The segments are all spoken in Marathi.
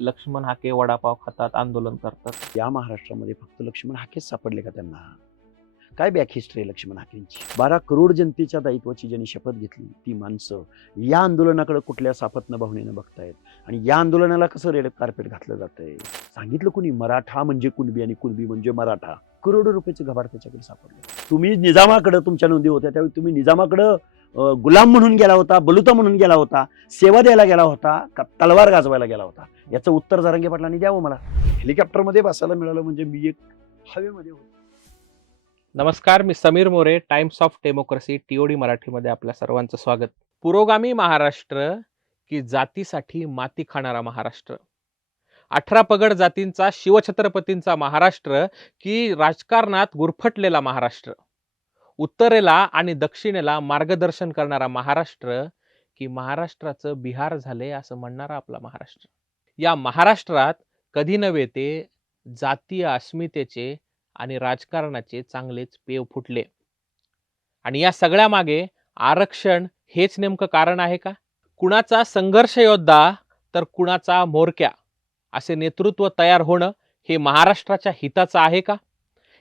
लक्ष्मण हाके वडापाव खातात, आंदोलन करतात. या महाराष्ट्रामध्ये फक्त लक्ष्मण हाकेच सापडले का त्यांना? काय बॅक हिस्ट्री आहे लक्ष्मण हाकेंची? 12 करोड जनतेच्या दायित्वाची ज्यांनी शपथ घेतली ती माणसं या आंदोलनाकडे कुठल्या सापत्न भावनेनं बघतायत आणि या आंदोलनाला कसं रेड कार्पेट घातलं जातंय? सांगितलं कुणी मराठा म्हणजे कुणबी आणि कुणबी म्हणजे मराठा. करोडो रुपयाचं घबाड त्याच्याकडे सापडलं. तुम्ही निजामाकडे तुमच्या नोंदी होत्या त्यावेळी तुम्ही निजामाकडं गुलाम म्हणून गेला होता, बलुता म्हणून गेला होता, सेवा द्यायला गेला होता का तलवार गाजवायला गेला होता? याचं उत्तर जरांगे पाटलांनी द्यावं मला. हेलिकॉप्टरमध्ये बसायला मिळालं म्हणजे मी एक हवेमध्ये होतो. नमस्कार, मी Sameer More, Times of Democracy TOD मराठीमध्ये आपल्या सर्वांचं स्वागत. पुरोगामी महाराष्ट्र की जातीसाठी माती खाणारा महाराष्ट्र, 18 पगड जातींचा शिवछत्रपतींचा महाराष्ट्र की राजकारणात गुरफटलेला महाराष्ट्र, उत्तरेला आणि दक्षिणेला मार्गदर्शन करणारा महाराष्ट्र की महाराष्ट्राचं बिहार झाले असं म्हणणारा आपला महाराष्ट्र. या महाराष्ट्रात कधी नव्हे ते जातीय अस्मितेचे आणि राजकारणाचे चांगलेच पेव फुटले. आणि या सगळ्या मागे आरक्षण हेच नेमकं कारण आहे का? कुणाचा संघर्ष योद्धा तर कुणाचा म्होरक्या असे नेतृत्व तयार होणं हे महाराष्ट्राच्या हिताचं आहे का?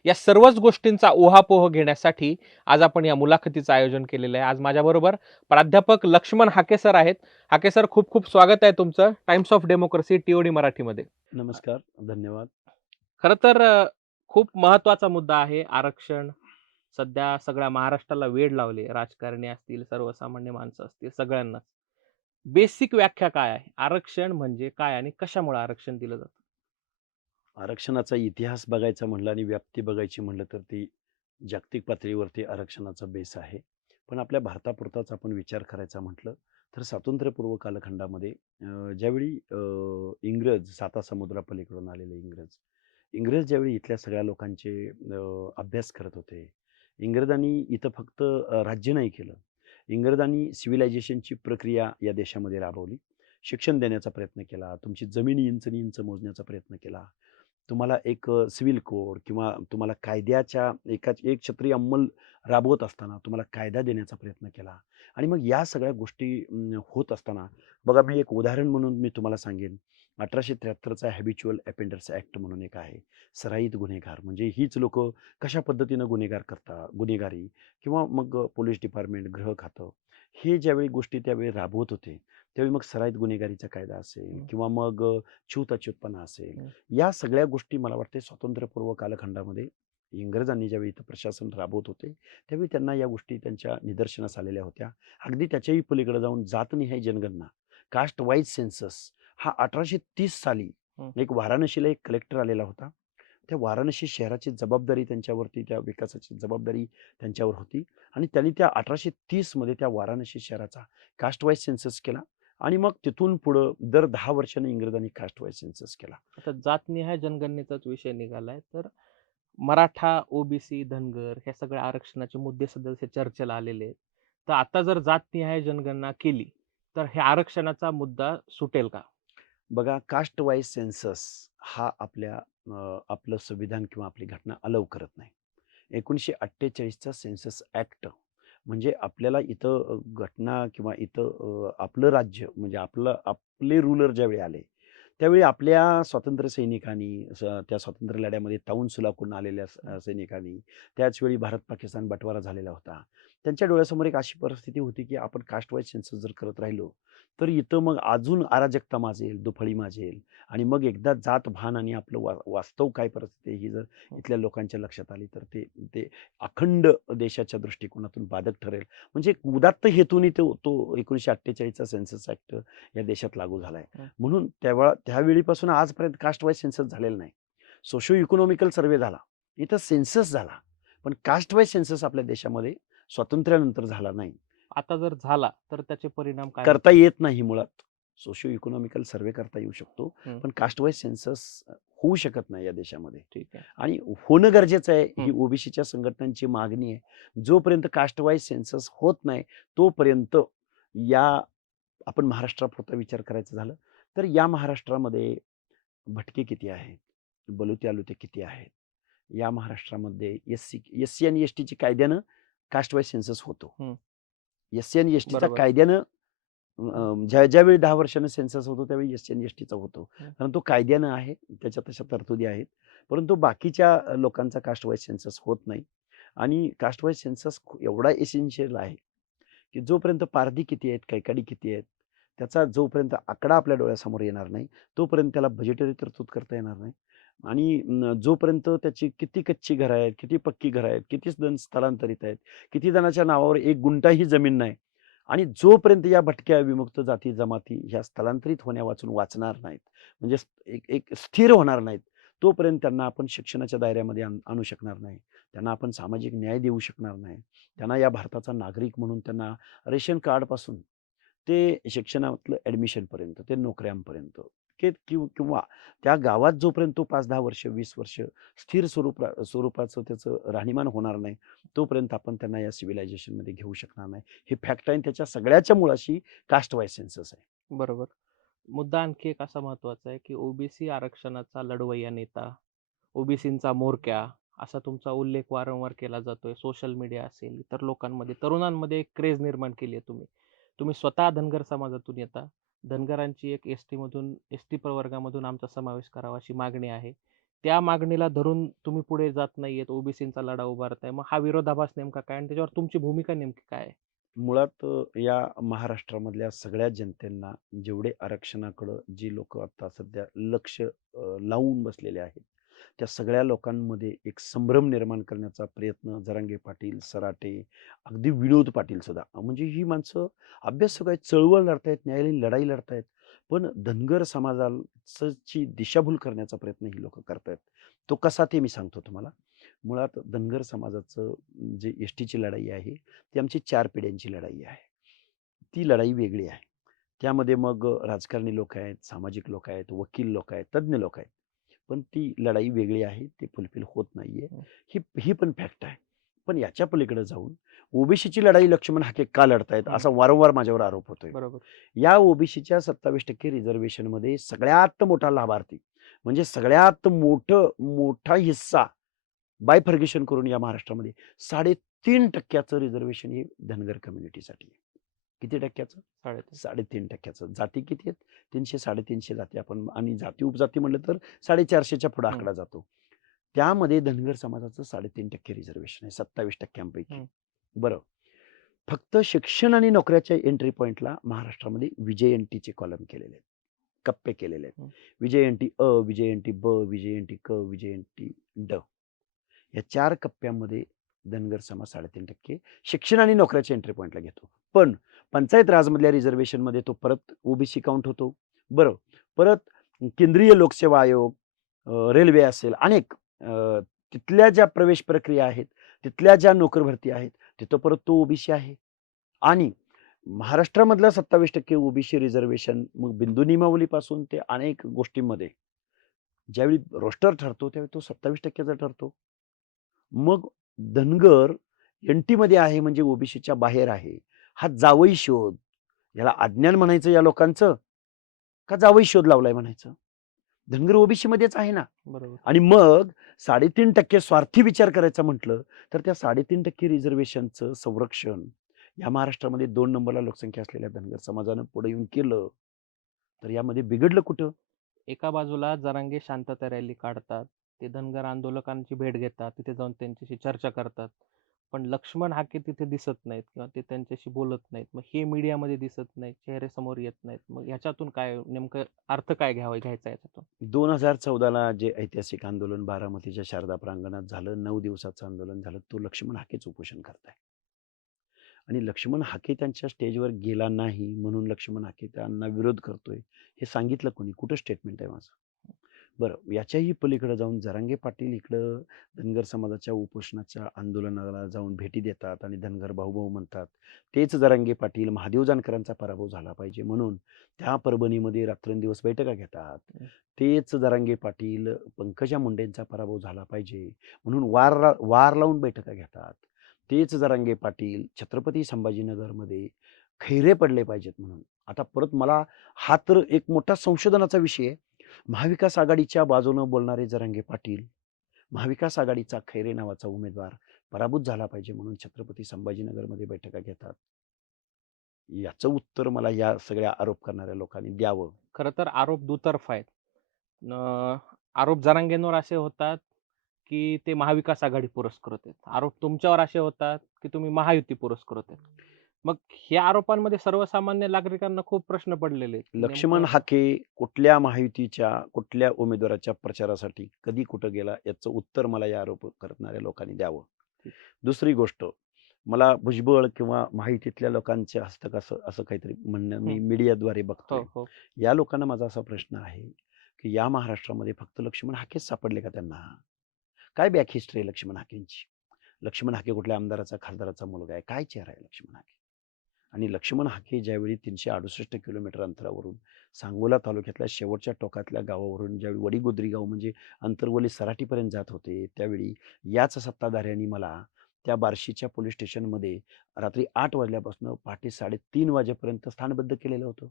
या सर्वच गोष्टींचा उहापोह घेण्यासाठी आज आपण या मुलाखतीचं आयोजन केलेलं आहे. आज माझ्याबरोबर प्राध्यापक लक्ष्मण हाके सर आहेत. हाके सर, खूप खूप स्वागत आहे तुमचं टाइम्स ऑफ डेमोक्रेसी TOD मराठीमध्ये. नमस्कार, धन्यवाद. खरं तर खूप महत्वाचा मुद्दा आहे आरक्षण. सध्या सगळ्या महाराष्ट्राला वेड लावले, राजकारणी असतील, सर्वसामान्य माणसं असतील, सगळ्यांनाच. बेसिक व्याख्या काय आहे? आरक्षण म्हणजे काय आणि कशामुळे आरक्षण दिलं जातं? आरक्षणाचा इतिहास बघायचा म्हणलं आणि व्याप्ती बघायची म्हणलं तर ती जागतिक पातळीवरती आरक्षणाचा बेस आहे. पण आपल्या भारतापुरताच आपण विचार करायचा म्हटलं तर स्वातंत्र्यपूर्व कालखंडामध्ये ज्यावेळी इंग्रज सातासमुद्रापलीकडून आलेले इंग्रज ज्यावेळी इथल्या सगळ्या लोकांचे अभ्यास करत होते. इंग्रजांनी इथं फक्त राज्य नाही केलं. इंग्रजांनी सिव्हिलायझेशनची प्रक्रिया या देशामध्ये राबवली. शिक्षण देण्याचा प्रयत्न केला. तुमची जमीन इंच मोजण्याचा प्रयत्न केला. तुम्हाला एक सिव्हिल कोड किंवा तुम्हाला कायद्याच्या एक छत्री अंमल राबवत असताना तुम्हाला कायदा देण्याचा प्रयत्न केला. आणि मग या सगळ्या गोष्टी होत असताना बघा, मी एक उदाहरण म्हणून मी तुम्हाला सांगेन. 1873चा हॅबिच्युअल अपेंडर्स ॲक्ट म्हणून एक आहे. सराईत गुन्हेगार म्हणजे हीच लोक कशा पद्धतीनं गुन्हेगारी किंवा मग पोलीस डिपार्टमेंट, गृह खातं हे ज्यावेळी गोष्टी त्यावेळी राबवत होते त्यावेळी मग सराईत गुन्हेगारीचा कायदा असेल किंवा मग छूत-अछूतपणा असेल, या सगळ्या गोष्टी मला वाटते स्वातंत्र्यपूर्व कालखंडामध्ये इंग्रजांनी ज्यावेळी इथं प्रशासन राबवत होते त्यावेळी त्यांना या गोष्टी त्यांच्या निदर्शनास आलेल्या होत्या. अगदी त्याच्याही पलीकडे जाऊन जातनिहाय जनगणना, कास्ट वाईज सेन्सस हा 1830 साली एक वाराणसीला एक कलेक्टर आलेला होता. त्या वाराणसी शहराची जबाबदारी त्यांच्यावरती, त्या विकासाची जबाबदारी त्यांच्यावर होती आणि त्यांनी त्या 1830 मध्ये त्या वाराणसी शहराचा कास्ट वाईज सेन्सस केला आणि मग तिथून पुढं दर 10 वर्षांनी इंग्रजांनी कास्ट वाईज सेन्सस केला. आता जातनिहाय जनगणनेचाच विषय निघालाय, तर मराठा, OBC, धनगर हे सगळे आरक्षणाचे मुद्दे सध्या चर्चेला आलेले आहेत. तर आता जर जातनिहाय जनगणना केली तर हे आरक्षणाचा मुद्दा सुटेल का? बघा, कास्ट वाईज सेन्सस हा आपलं संविधान किंवा आपली घटना अलाउ करत नाही. 1948चा सेन्सस ॲक्ट म्हणजे आपल्याला इथं घटना किंवा इथं आपलं राज्य म्हणजे आपले रूलर ज्यावेळी आले त्यावेळी आपल्या स्वातंत्र्य सैनिकांनी त्या स्वातंत्र्य लढ्यामध्ये ताऊन सुलाखून आलेल्या सैनिकांनी, त्याचवेळी भारत पाकिस्तान बंटवारा झालेला होता. त्यांच्या डोळ्यासमोर एक अशी परिस्थिती होती की आपण कास्ट वाईज सेन्सस जर करत राहिलो तर इथं मग अजून अराजकता माजेल, दुफळी माजेल आणि मग एकदा जात भान आणि आपलं वास्तव काय परिस्थिती आहे ही जर इथल्या लोकांच्या लक्षात आली तर ते अखंड देशाच्या दृष्टिकोनातून बाधक ठरेल. म्हणजे एक उदात्त हेतूने तो 1948चा सेन्सस ॲक्ट या देशात लागू झालाय. म्हणून त्यावेळीपासून आजपर्यंत कास्ट वाईज सेन्सस झालेला नाही. सोशो इकॉनॉमिकल सर्वे झाला, इथं सेन्सस झाला, पण कास्ट वाईज सेन्सस आपल्या देशामध्ये स्वातंत्र्यानंतर झाला नाही. आता जर झाला तर त्याचे परिणाम काय करता येत नाही. मुळात सोशो इकॉनॉमिकल सर्वे करता येऊ शकतो, पण कास्ट वाईज सेन्सस होऊ शकत नाही या देशामध्ये. ठीक आहे. आणि होणं गरजेचं आहे. ही ओबीसीच्या संघटनांची मागणी आहे. जोपर्यंत कास्ट वाईज सेन्सस होत नाही तोपर्यंत या आपण महाराष्ट्रापुरता विचार करायचा झालं तर या महाराष्ट्रामध्ये भटके किती आहेत, बलुते आलुते किती आहेत. या महाराष्ट्रामध्ये एससी आणि एसटीची कायद्यानं कास्ट वाईज सेन्सस होतो. एससी आणि एसटीच्या कायद्यानं ज्यावेळी 10 वर्षांनी सेन्सस होतो त्यावेळी एस-सी आणि एस-टीचा होतो. हं. कारण तो कायद्यानं आहे, त्याच्या तशा तरतुदी आहेत. परंतु बाकीच्या लोकांचा कास्ट वाईज सेन्सस होत नाही आणि कास्ट वाईज सेन्सस एवढा एसेन्शियल आहे, की जोपर्यंत पारधी किती आहेत, कैकाडी किती आहेत, त्याचा जोपर्यंत आकडा आपल्या डोळ्यासमोर येणार नाही, तोपर्यंत त्याला बजेटरी तरतूद करता येणार नाही आणि जोपर्यंत त्याची किती कच्ची घरं आहेत, किती पक्की घरं आहेत, किती जण स्थलांतरित आहेत, किती जणांच्या नावावर 1 गुंठाही जमीन नाही आणि जोपर्यंत या भटक्या, विमुक्त जाती, जमाती ह्या स्थलांतरित होण्यावाचून वाचणार नाहीत, म्हणजे एक एक स्थिर होणार नाहीत, तोपर्यंत त्यांना आपण शिक्षणाच्या दायऱ्यामध्ये आणू शकणार नाही. त्यांना आपण सामाजिक न्याय देऊ शकणार नाही. त्यांना या भारताचा नागरिक म्हणून त्यांना रेशन कार्डपासून ते शिक्षणातलं ॲडमिशनपर्यंत, ते नोकऱ्यांपर्यंत किंवा त्या गावात जोपर्यंत तो 5-10 वर्ष, 20 वर्ष स्थिर स्वरूपाचं त्याचं राहणीमान होणार नाही, तोपर्यंत आपण त्यांना या सिव्हिलायझेशनमध्ये घेऊ शकणार नाही. हे फॅक्ट आहे आणि त्याच्या सगळ्याच्या मुळाशी कास्ट वाईज सेन्सस आहे. बरोबर. मुद्दा आणखी एक असा महत्त्वाचा आहे, की ओबीसी आरक्षणाचा लढवय्या नेता, ओबीसींचा म्होरक्या असा तुमचा उल्लेख वारंवार केला जातोय. सोशल मीडिया असेल, इतर लोकांमध्ये, तरुणांमध्ये एक क्रेज निर्माण केली आहे तुम्ही. तुम्ही स्वतः धनगर समाजातून येता. धनगरांची एक एस-टी प्रवर्गामधून आमचा समावेश करावा अशी मागणी आहे. त्या मागणीला धरून तुम्ही पुढे जात नाहीयेत, ओबीसींचा लढा उभारताय. मग हा विरोधाभास नेमका काय आणि त्याच्यावर तुमची भूमिका नेमकी काय आहे? मुळात या महाराष्ट्रामधल्या सगळ्या जनतेंना जेवढे आरक्षणाकडं जी लोकं आता सध्या लक्ष लावून बसलेले आहेत, त्या सगळ्या लोकांमध्ये एक संभ्रम निर्माण करण्याचा प्रयत्न जरांगे पाटील, सराटे, अगदी विनोद पाटील सुद्धा. म्हणजे ही माणसं अभ्यासक आहेत, चळवळ लढतायत, न्यायालयीन लढाई लढतायत. पण धनगर समाजाची दिशाभूल करण्याचा प्रयत्न ही लोकं करतायत. तो कसा ते मी सांगतो तुम्हाला. मुळात धनगर समाजाचं जे एस-टीची लढाई आहे, ती आमची 4 पिढ्यांची लढाई आहे. ती लढाई वेगळी आहे. त्यामध्ये मग राजकारणी लोक आहेत, सामाजिक लोक आहेत, वकील लोक आहेत, तज्ञ लोक आहेत. पण ती लढाई वेगळी आहे. ती फुलफिल होत नाहीये. हं. ही ही पण फॅक्ट आहे. पण याच्या पलीकडे जाऊन ओबीसीची लढाई लक्ष्मण हाके का लढतायत हं. असा वारंवार माझ्यावर आरोप होतोय. बरोबर. या ओबीसीच्या 27% रिझर्व्हेशनमध्ये सगळ्यात मोठा लाभार्थी म्हणजे सगळ्यात मोठा हिस्सा बायफर्गेशन करून या महाराष्ट्रामध्ये 3.5% रिझर्व्हेशन हे धनगर कम्युनिटीसाठी आहे. किती टक्क्याचं? 3.5. 3.5%. जाती किती आहेत? 300, 350 जाती आपण आणि जाती उपजाती म्हटलं तर 450च्या पुढे हं. आकडा जातो. त्यामध्ये धनगर समाजाचं 3.5% रिझर्व्हेशन आहे 27%. हं. बरं. फक्त शिक्षण आणि नोकऱ्याच्या एंट्री पॉइंटला महाराष्ट्रामध्ये विजय-एन-टीचे कॉलम केलेले आहेत. कप्पे केलेले आहेत. हं. विजय-एन-टी अ, विजय-एन-टी ब, विजय-एन-टी क, विजय-एन-टी ड. या 4 कप्प्यामध्ये धनगर समाज 3.5% शिक्षण आणि नोकऱ्याच्या एंट्री पॉइंटला घेतो. पण पंचायत राजमधल्या रिझर्व्हेशनमध्ये तो परत ओबीसी काउंट होतो. बरं. परत केंद्रीय लोकसेवा आयोग, रेल्वे असेल अनेक तिथल्या ज्या प्रवेश प्रक्रिया आहेत, तिथल्या ज्या नोकर भरती आहेत, तिथं परत तो ओबीसी आहे. आणि महाराष्ट्रामधलं 27% ओबीसी रिझर्व्हेशन मग बिंदू नियमावलीपासून ते अनेक गोष्टींमध्ये ज्यावेळी रोस्टर ठरतो, त्यावेळी तो 27% ठरतो. मग धनगर एन-टीमध्ये आहे म्हणजे ओबीसीच्या बाहेर आहे. हा जावई शोध. याला अज्ञान म्हणायचं या लोकांचं, का जावई शोध लावलाय म्हणायचं? धनगर ओबीसीमध्येच आहे ना. बरोबर. आणि मग 3.5% स्वार्थी विचार करायचा म्हटलं, तर त्या 3.5% रिझर्व्हेशनचं संरक्षण या महाराष्ट्रामध्ये 2 नंबरला लोकसंख्या असलेल्या धनगर समाजानं पुढे येऊन केलं, तर यामध्ये बिघडलं कुठं? एका बाजूला जरांगे शांतता रॅली काढतात. ते धनगर आंदोलकांची भेट घेतात. तिथे जाऊन त्यांच्याशी चर्चा करतात. पण लक्ष्मण हाके तिथे दिसत नाहीत किंवा ते त्यांच्याशी बोलत नाहीत. मग हे मीडियामध्ये दिसत नाहीत, चेहरे समोर येत नाहीत. मग ह्याच्यातून काय नेमकं अर्थ काय घ्यायचा याच्यातून? 2014ला जे ऐतिहासिक आंदोलन बारामतीच्या शारदा प्रांगणात झालं, 9 दिवसाचं आंदोलन झालं, तो लक्ष्मण हाकेच उपोषण करताय. आणि लक्ष्मण हाके त्यांच्या स्टेजवर गेला नाही म्हणून लक्ष्मण हाके त्यांना विरोध करतोय, हे सांगितलं कोणी? कुठं स्टेटमेंट आहे माझं? बरं, याच्याही पलीकडे जाऊन जरांगे पाटील इकडं धनगर समाजाच्या उपोषणाच्या आंदोलनाला जाऊन भेटी देतात आणि धनगर भाऊ-भाऊ म्हणतात. तेच जरांगे पाटील महादेव जानकरांचा पराभव झाला पाहिजे म्हणून त्या परभणीमध्ये रात्रंदिवस बैठका घेतात. हं. तेच जरांगे पाटील पंकजा मुंडेंचा पराभव झाला पाहिजे म्हणून वार लावून बैठका घेतात. तेच जरांगे पाटील छत्रपती संभाजीनगरमध्ये खैरे पडले पाहिजेत म्हणून. आता परत मला हा तर एक मोठा संशोधनाचा विषय आहे. महाविकास आघाडीच्या बाजूनं बोलणारे जरांगे पाटील, महाविकास आघाडीचा खैरे नावाचा उमेदवार पराभूत झाला पाहिजे म्हणून छत्रपती संभाजीनगरमध्ये बैठका घेतात. याचं उत्तर मला या सगळ्या आरोप करणाऱ्या लोकांनी द्यावं. खरं तर आरोप दुतर्फा आहेत. आरोप जरांगेंवर असे होतात, की ते महाविकास आघाडी पुरस्कृत आहेत. आरोप तुमच्यावर असे होतात, की तुम्ही महायुती पुरस्कृत आहेत. मग ह्या आरोपांमध्ये सर्वसामान्य नागरिकांना खूप प्रश्न पडलेले आहेत, की लक्ष्मण नेमकं हाके कुठल्या महायुतीच्या, कुठल्या उमेदवाराच्या प्रचारासाठी कधी कुठं गेला, याचं उत्तर मला या आरोप करणाऱ्या लोकांनी द्यावं. ठीक. दुसरी गोष्ट, मला भुजबळ किंवा महायुतीतल्या लोकांचे हस्तक असं असं काहीतरी म्हणणं मी हं. मीडियाद्वारे हो, बघतोय. हो. या लोकांना माझा असा प्रश्न आहे, की या महाराष्ट्रामध्ये फक्त लक्ष्मण हाकेच सापडले का त्यांना? काय बॅक हिस्ट्री आहे लक्ष्मण हाकेंची? लक्ष्मण हाके कुठल्या आमदाराचा, खासदाराचा मुलगा आहे? काय चेहरा आहे लक्ष्मण हाके? आणि लक्ष्मण हाके ज्यावेळी 368 किलोमीटर अंतरावरून सांगोला तालुक्यातल्या शेवटच्या टोकातल्या गावावरून ज्यावेळी वडीगोद्री गाव म्हणजे अंतरवली सराटीपर्यंत जात होते, त्यावेळी याच सत्ताधाऱ्यांनी मला त्या बार्शीच्या पोलीस स्टेशनमध्ये रात्री 8 वाजल्यापासून पहाटे 3:30 वाजेपर्यंत स्थानबद्ध केलेलं होतं.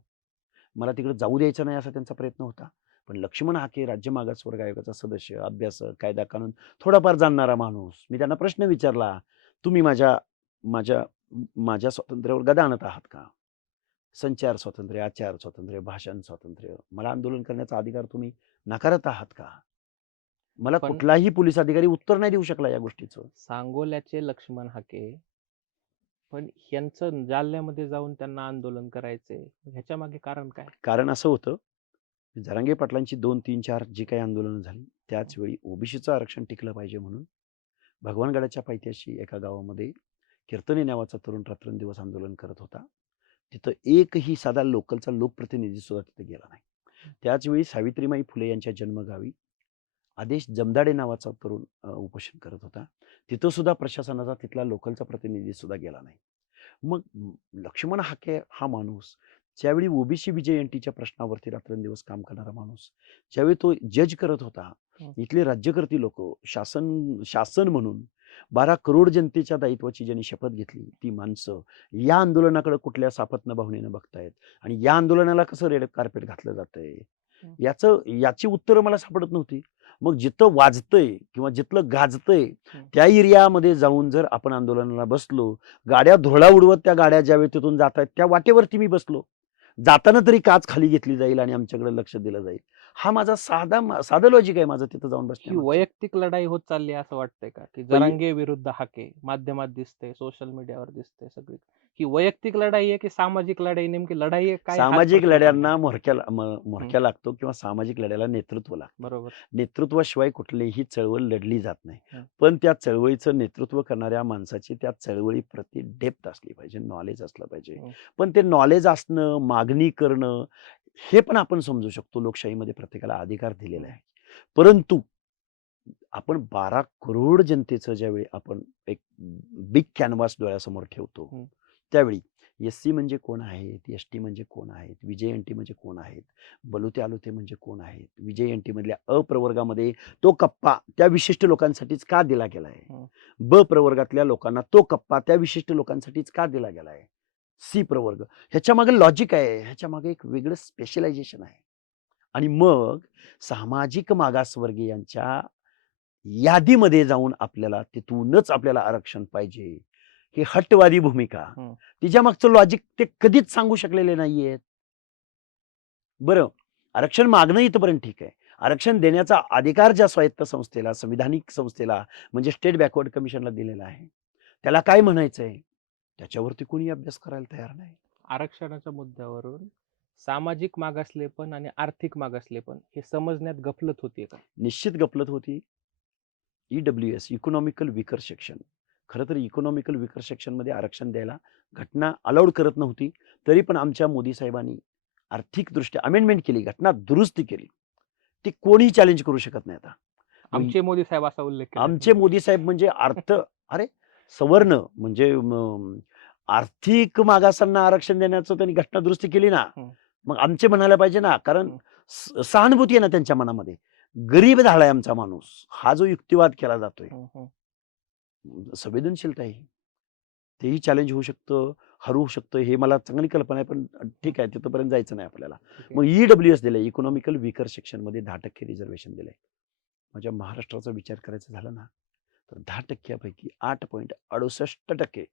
मला तिकडे जाऊ द्यायचं नाही असा त्यांचा प्रयत्न होता. पण लक्ष्मण हाके राज्य मागासवर्ग आयोगाचा सदस्य, अभ्यासक, कायदा कानून थोडाफार जाणणारा माणूस. मी त्यांना प्रश्न विचारला, "तुम्ही माझ्या माझ्या माझ्या स्वातंत्र्यावर गदा आणत आहात का? संचार स्वातंत्र्य, आचार स्वातंत्र्य, भाषण स्वातंत्र्य, मला आंदोलन करण्याचा अधिकार तुम्ही नाकारत आहात का?" मला पण कुठलाही पोलीस अधिकारी उत्तर नाही देऊ शकला या गोष्टीचं. सांगोल्याचे लक्ष्मण हाके, पण ह्यांचं जालन्यामध्ये जाऊन त्यांना आंदोलन करायचंय. ह्याच्या मागे कारण काय? कारण असं होतं, जरांगे पाटलांची 2, 3, 4 जी काही आंदोलनं झाली, त्याच वेळी ओबीसीचं आरक्षण टिकलं पाहिजे म्हणून भगवानगडाच्या पायथ्याशी एका गावामध्ये कीर्तने नावाचा तरुण रात्रंदिवस आंदोलन करत होता. तिथं एकही साधा लोकलचा लोकप्रतिनिधी सुद्धा तिथे गेला नाही. त्याच वेळी सावित्रीमाई फुले यांच्या जन्मगावी आदेश जमदाडे नावाचा तरुण उपोषण करत होता. तिथं सुद्धा प्रशासनाचा तिथला लोकलचा प्रतिनिधी सुद्धा गेला नाही. मग लक्ष्मण हाके हा माणूस ज्यावेळी ओबीसी विजयंतीच्या प्रश्नावरती रात्रंदिवस काम करणारा माणूस, ज्यावेळी तो जज करत होता, हं. इथले राज्यकर्ते लोक शासन शासन म्हणून 12 करोड जनतेच्या दायित्वाची ज्यांनी शपथ घेतली, ती माणसं या आंदोलनाकडे कुठल्या सापत्न भावनेनं बघतायत आणि या आंदोलनाला कसं रेड कार्पेट घातलं जातंय, हं. याची उत्तरं मला सापडत नव्हती. मग जिथं वाजतंय किंवा जिथलं गाजतंय हं. त्या एरियामध्ये जाऊन जर आपण आंदोलनाला बसलो, गाड्या धुरळा उडवत त्या गाड्या ज्यावेळी तिथून जात आहेत, त्या वाटेवरती मी बसलो. जाताना तरी काच खाली घेतली जाईल आणि आमच्याकडे लक्ष दिलं जाईल. हा माझा साधं लॉजिक आहे माझं तिथं जाऊन ही बसण्यामागचं. वैयक्तिक लढाई होत चालली आहे असं वाटतंय का? की वै जरांगे विरुद्ध हाके माध्यमात दिसते, सोशल मीडियावर दिसते सगळी. ही वैयक्तिक लढाई आहे की सामाजिक लढाई? नेमकी लढाई आहे काय हाच सामाजिक प्रश्न पडलाय. लढ्यांना हं. म्होरक्या लागतो किंवा सामाजिक लढ्याला नेतृत्व लागतं. बरोबर. नेतृत्वाशिवाय कुठलीही चळवळ लढली जात नाही. हं. पण त्या चळवळीचं नेतृत्व करणाऱ्या माणसाची त्या चळवळीप्रती डेप्थ असली पाहिजे, नॉलेज असलं पाहिजे. हं. पण ते नॉलेज असणं, मागणी करणं, हे पण आपण समजू शकतो. लोकशाहीमध्ये प्रत्येकाला अधिकार दिलेला हं. आहे. परंतु आपण 12 करोड जनतेचं ज्यावेळी आपण एक बिग कॅनव्हास डोळ्यासमोर ठेवतो, हं. त्यावेळी एस-सी म्हणजे कोण आहेत? एस-टी म्हणजे कोण आहेत? विजय-एन-टी म्हणजे कोण आहेत? बलुते-आलुते म्हणजे कोण आहेत? विजय-एन-टी मधल्या अ प्रवर्गामध्ये तो कप्पा त्या विशिष्ट लोकांसाठीच का दिला गेला आहे? हं. ब प्रवर्गातल्या लोकांना तो कप्पा त्या विशिष्ट लोकांसाठीच का दिला गेला आहे? सी प्रवर्ग. ह्याच्यामागे लॉजिक आहे. ह्याच्यामागे एक वेगळं स्पेशलायझेशन आहे. आणि मग सामाजिक मागासवर्गीयांच्या यादीमध्ये जाऊन आपल्याला तिथूनच आपल्याला आरक्षण पाहिजे. ही हट्टवादी भूमिका, हं. तिच्या मागचं लॉजिक ते कधीच सांगू शकलेले नाहीयेत. बरं, आरक्षण मागणं इथपर्यंत ठीक आहे. आरक्षण देण्याचा अधिकार ज्या स्वायत्त संस्थेला, संविधानिक संस्थेला म्हणजे स्टेट बॅकवर्ड कमिशनला दिलेला आहे, त्याला काय म्हणायचंय? त्याच्यावरती कोणी अभ्यास करायला तयार नाही. आरक्षणाच्या मुद्द्यावरून सामाजिक मागासलेपण आणि आर्थिक मागासलेपण हे समजण्यात गफलत होतीये का? निश्चित गफलत होती. E-W-S economical weaker section. खरं तर इकॉनॉमिकल वीकर सेक्शनमध्ये आरक्षण द्यायला घटना अलाउड करत नव्हती. तरी पण आमच्या मोदी साहेबांनी आर्थिकदृष्ट्या अमेंडमेंट केली, घटना दुरुस्ती केली. ती कोणीही चॅलेंज करू शकत नाही आता. मग आमचे मोदी साहेब असा उल्लेख केलाय आमचे तुम्ही. मोदी साहेब म्हणजे अरे सवर्ण म्हणजे आर्थिक मागासांना आरक्षण देण्याचं त्यांनी घटना दुरुस्ती केली ना. हं. मग आमचे म्हणायला पाहिजे ना, कारण हं. सहानुभूती आहे ना त्यांच्या मनामध्ये. गरीब झालाय आमचा माणूस. हा जो युक्तिवाद केला जातोय. हं. हं. संवेदनशीलता आहे. तेही चॅलेंज होऊ शकतं, हरू शकतं, हे मला चांगली कल्पना आहे. पण हं. ठीक आहे, तिथपर्यंत जायचं नाही आपल्याला. ठीक आहे. मग ई-डब्ल्यू-एस दिलंय, इकॉनॉमिकल वीकर सेक्शनमध्ये 10% रिझर्व्हेशन दिलंय. माझ्या महाराष्ट्राचा विचार करायचा झाला ना, तर 10% पैकी 8.68%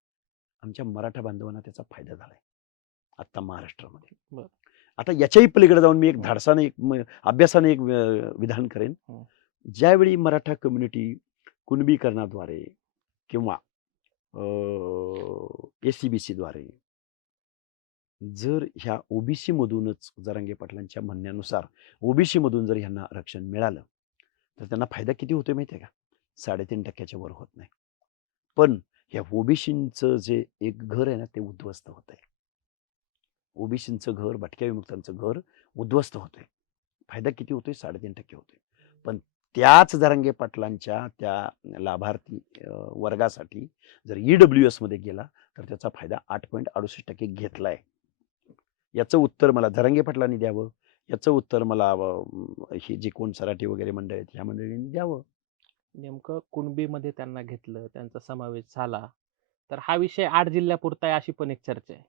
आमच्या मराठा बांधवांना त्याचा फायदा झालाय. आत्ता महाराष्ट्रामध्ये. बरं. आता याच्याही पलीकडे जाऊन मी एक हं. धाडसाने अभ्यासाने एक विधान करेन. हं. ज्यावेळी मराठा कम्युनिटी कुणबीकरणाद्वारे किंवा एस-सी-बी-सी द्वारे जर ह्या ओबीसी मधूनच जरांगे पाटलांच्या म्हणण्यानुसार ओबीसी मधून जर ह्यांना आरक्षण मिळालं तर त्यांना फायदा किती होतोय माहितीये का? 3.5% वर होत नाही. पण ह्या ओबीसींचं जे एक घर आहे ना ते उद्ध्वस्त होत आहे. ओबीसींचं घर, भटक्या विमुक्तांचं घर उद्ध्वस्त होतंय. फायदा किती होतोय? 3.5% होतोय. पण त्याच जरांगे पाटलांच्या त्या लाभार्थी वर्गासाठी जर ईडब्ल्यूएस मध्ये गेला तर त्याचा फायदा 8.68% घेतलाय. याचं उत्तर मला जरांगे पाटलांनी द्यावं. याचं उत्तर मला हे जे कोण सराटी वगैरे मंडळ आहेत ह्या मंडळींनी द्यावं. नेमकं कुणबीमध्ये त्यांना घेतलं, त्यांचा समावेश झाला, तर हा विषय 8 जिल्ह्यापुरता आहे अशी पण एक चर्चा आहे,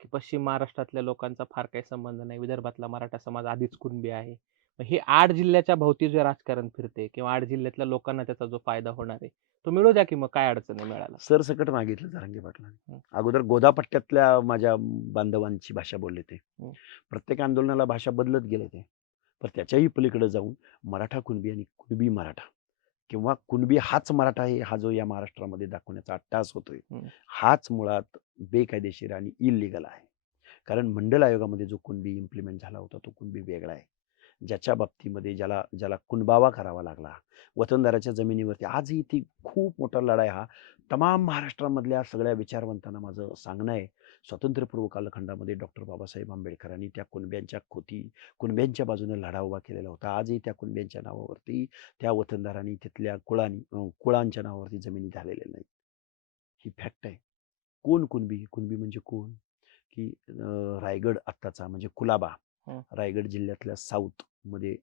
की पश्चिम महाराष्ट्रातल्या लोकांचा फार काही संबंध नाही. विदर्भातला मराठा समाज आधीच कुणबी आहे. मग हे 8 जिल्ह्याच्या भोवती जे राजकारण फिरते किंवा 8 जिल्ह्यातल्या लोकांना त्याचा जो फायदा होणार आहे, तो मिळू द्या की मग काय अडचण आहे मिळायला. सरसकट मागितलं जरांगे पाटलांनी. हं. अगोदर गोदापट्ट्यातल्या माझ्या बांधवांची भाषा बोलले ते. हं. प्रत्येक आंदोलनाला भाषा बदलत गेले ते. पण त्याच्याही पलीकडे जाऊन मराठा कुणबी आणि कुणबी मराठा किंवा कुणबी हाच मराठा आहे हा जो या महाराष्ट्रामध्ये दाखवण्याचा अट्टाहास होतोय, हं. हाच मुळात बेकायदेशीर आणि इल्लीगल आहे. कारण मंडल आयोगामध्ये जो कुणबी इम्प्लिमेंट झाला होता तो कुणबी वेगळा आहे. ज्याच्या बाबतीमध्ये ज्याला ज्याला कुणबावा करावा लागला वतनदाराच्या जमिनीवरती, आजही ती खूप मोठा लढाई हा तमाम महाराष्ट्रामधल्या सगळ्या विचारवंतांना माझं सांगणं आहे. स्वातंत्र्यपूर्व कालखंडामध्ये डॉक्टर बाबासाहेब आंबेडकरांनी त्या कुणब्यांच्या कुणब्यांच्या बाजूने लढा उभा केलेला होता. आजही त्या कुणब्यांच्या नावावरती त्या वतनदारांनी तिथल्या कुळांच्या नावावरती जमिनी झालेल्या नाहीत. ही फॅक्ट आहे. कोण कुणबी? कुणबी म्हणजे कोण? की रायगड आत्ताचा म्हणजे कुलाबा, हं. रायगड जिल्ह्यातल्या साऊथ मध्ये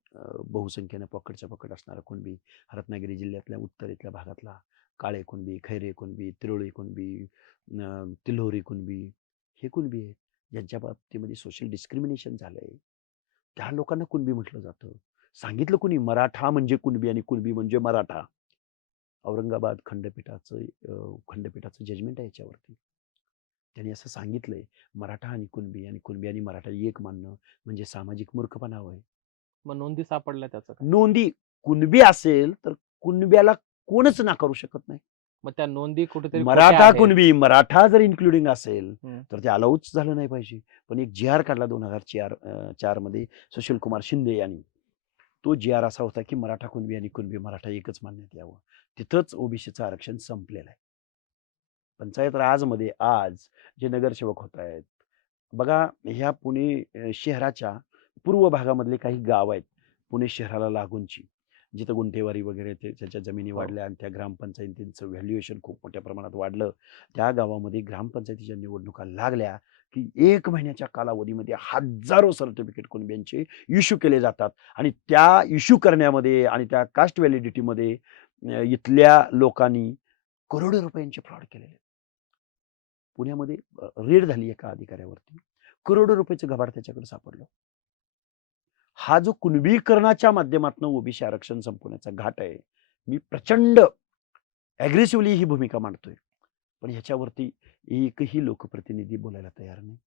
बहुसंख्येने पकडच्या पकड असणारा कुणबी, रत्नागिरी जिल्ह्यातल्या उत्तरेतल्या भागातला काळे कुणबी, खैरे कुणबी, तिरोळी कुणबी, तिल्होरी कुणबी, हे कुणबी आहेत ज्यांच्या बाबतीमध्ये सोशल डिस्क्रिमिनेशन झालंय. त्या लोकांना कुणबी म्हटलं जातं. सांगितलं कुणी? मराठा म्हणजे कुणबी आणि कुणबी म्हणजे मराठा. औरंगाबाद खंडपीठाचं जजमेंट आहे याच्यावरती. त्यांनी असं सांगितलंय, मराठा आणि कुणबी आणि मराठा एक मानणं म्हणजे सामाजिक मूर्खपणा होय. मग नोंदी सापडल्या त्याचं काय? नोंदी कुणबी असेल तर कुणब्याला कोणच नाकारू शकत नाही. मग त्या नोंदी कुठेतरी खोट्या मराठा आहेत. कुणबी, मराठा जर इन्क्लुडिंग असेल हं. तर ते अलाऊच झालं नाही पाहिजे. पण एक जी-आर काढला 2004 मध्ये सुशील कुमार शिंदे यांनी. तो जी-आर असा होता की मराठा कुणबी आणि कुणबी मराठा एकच मानण्यात यावं. तिथंच ओबीसीचं आरक्षण संपलेलं आहे. पंचायत राजमध्ये आज जे नगरसेवक होत आहेत, बघा ह्या पुणे शहराच्या पूर्व भागामधले काही गाव आहेत पुणे शहराला लागूनची, जिथं गुंठेवारी वगैरे त्याच्या जमिनी हो. वाढल्या आणि त्या ग्रामपंचायतींचं व्हॅल्युएशन खूप मोठ्या प्रमाणात वाढलं. त्या गावामध्ये ग्रामपंचायतीच्या निवडणुका लागल्या की 1 महिन्याच्या कालावधीमध्ये हजारो सर्टिफिकेट कुणब्यांचे इश्यू केले जातात आणि त्या इश्यू करण्यामध्ये आणि त्या कास्ट व्हॅलिडिटीमध्ये इथल्या लोकांनी करोडो रुपयांचे फ्रॉड केलेले. पुण्यामध्ये रेड झाली एका अधिकाऱ्यावरती. करोडो रुपयाचं घबाड त्याच्याकडे सापडलं. हा जो कुणबीकरणाच्या माध्यमातून ओबीसी आरक्षण संपवण्याचा घाट आहे, मी प्रचंड अग्रेसिव्हली ही भूमिका मांडतोय. पण ह्याच्यावरती एकही लोकप्रतिनिधी बोलायला तयार नाही.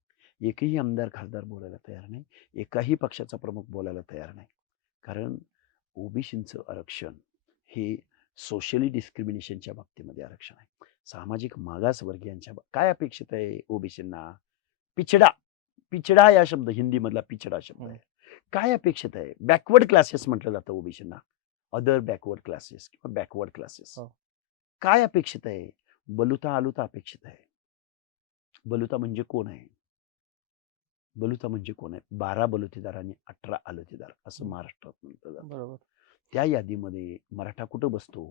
एकही आमदार, खासदार बोलायला तयार नाही. एकाही पक्षाचा प्रमुख बोलायला तयार नाही. कारण ओबीसींचं आरक्षण हे सोशली डिस्क्रिमिनेशनच्या बाबतीमध्ये आरक्षण आहे. सामाजिक मागासवर्गीयांच्या काय अपेक्षित आहे ओबीसींना? पिछडा, पिछडा या शब्द हिंदी मधला पिछडा शब्द आहे. काय अपेक्षित आहे? बॅकवर्ड क्लासेस म्हटलं जातं ओबीसींना. अदर बॅकवर्ड क्लासेस किंवा बॅकवर्ड क्लासेस. हो. काय अपेक्षित आहे? बलुता आलुता अपेक्षित आहे. बलुता म्हणजे कोण आहे? बलुता म्हणजे कोण आहे? 12 बलुतेदार आणि 18 आलुतेदार असं महाराष्ट्रात म्हटलं जातं. बरोबर. त्या यादीमध्ये मराठा कुठं बसतो?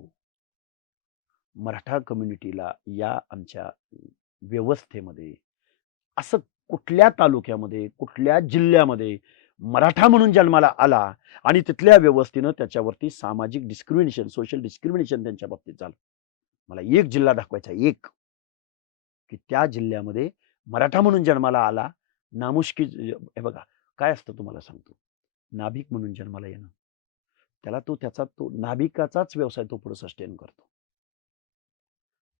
मराठा कम्युनिटीला या आमच्या व्यवस्थेमध्ये असं कुठल्या तालुक्यामध्ये, कुठल्या जिल्ह्यामध्ये मराठा म्हणून जन्माला आला आणि तिथल्या व्यवस्थेनं त्याच्यावरती सामाजिक डिस्क्रिमिनेशन, सोशल डिस्क्रिमिनेशन त्यांच्या बाबतीत झालं. मला एक जिल्हा दाखवायचा, एक, की त्या जिल्ह्यामध्ये मराठा म्हणून जन्माला आला, नामुष्की हे बघा काय असतं तुम्हाला सांगतो. नाभिक म्हणून जन्माला येणं. त्याचा तो नाभिकाचाच व्यवसाय तो पुढे सस्टेन करतो.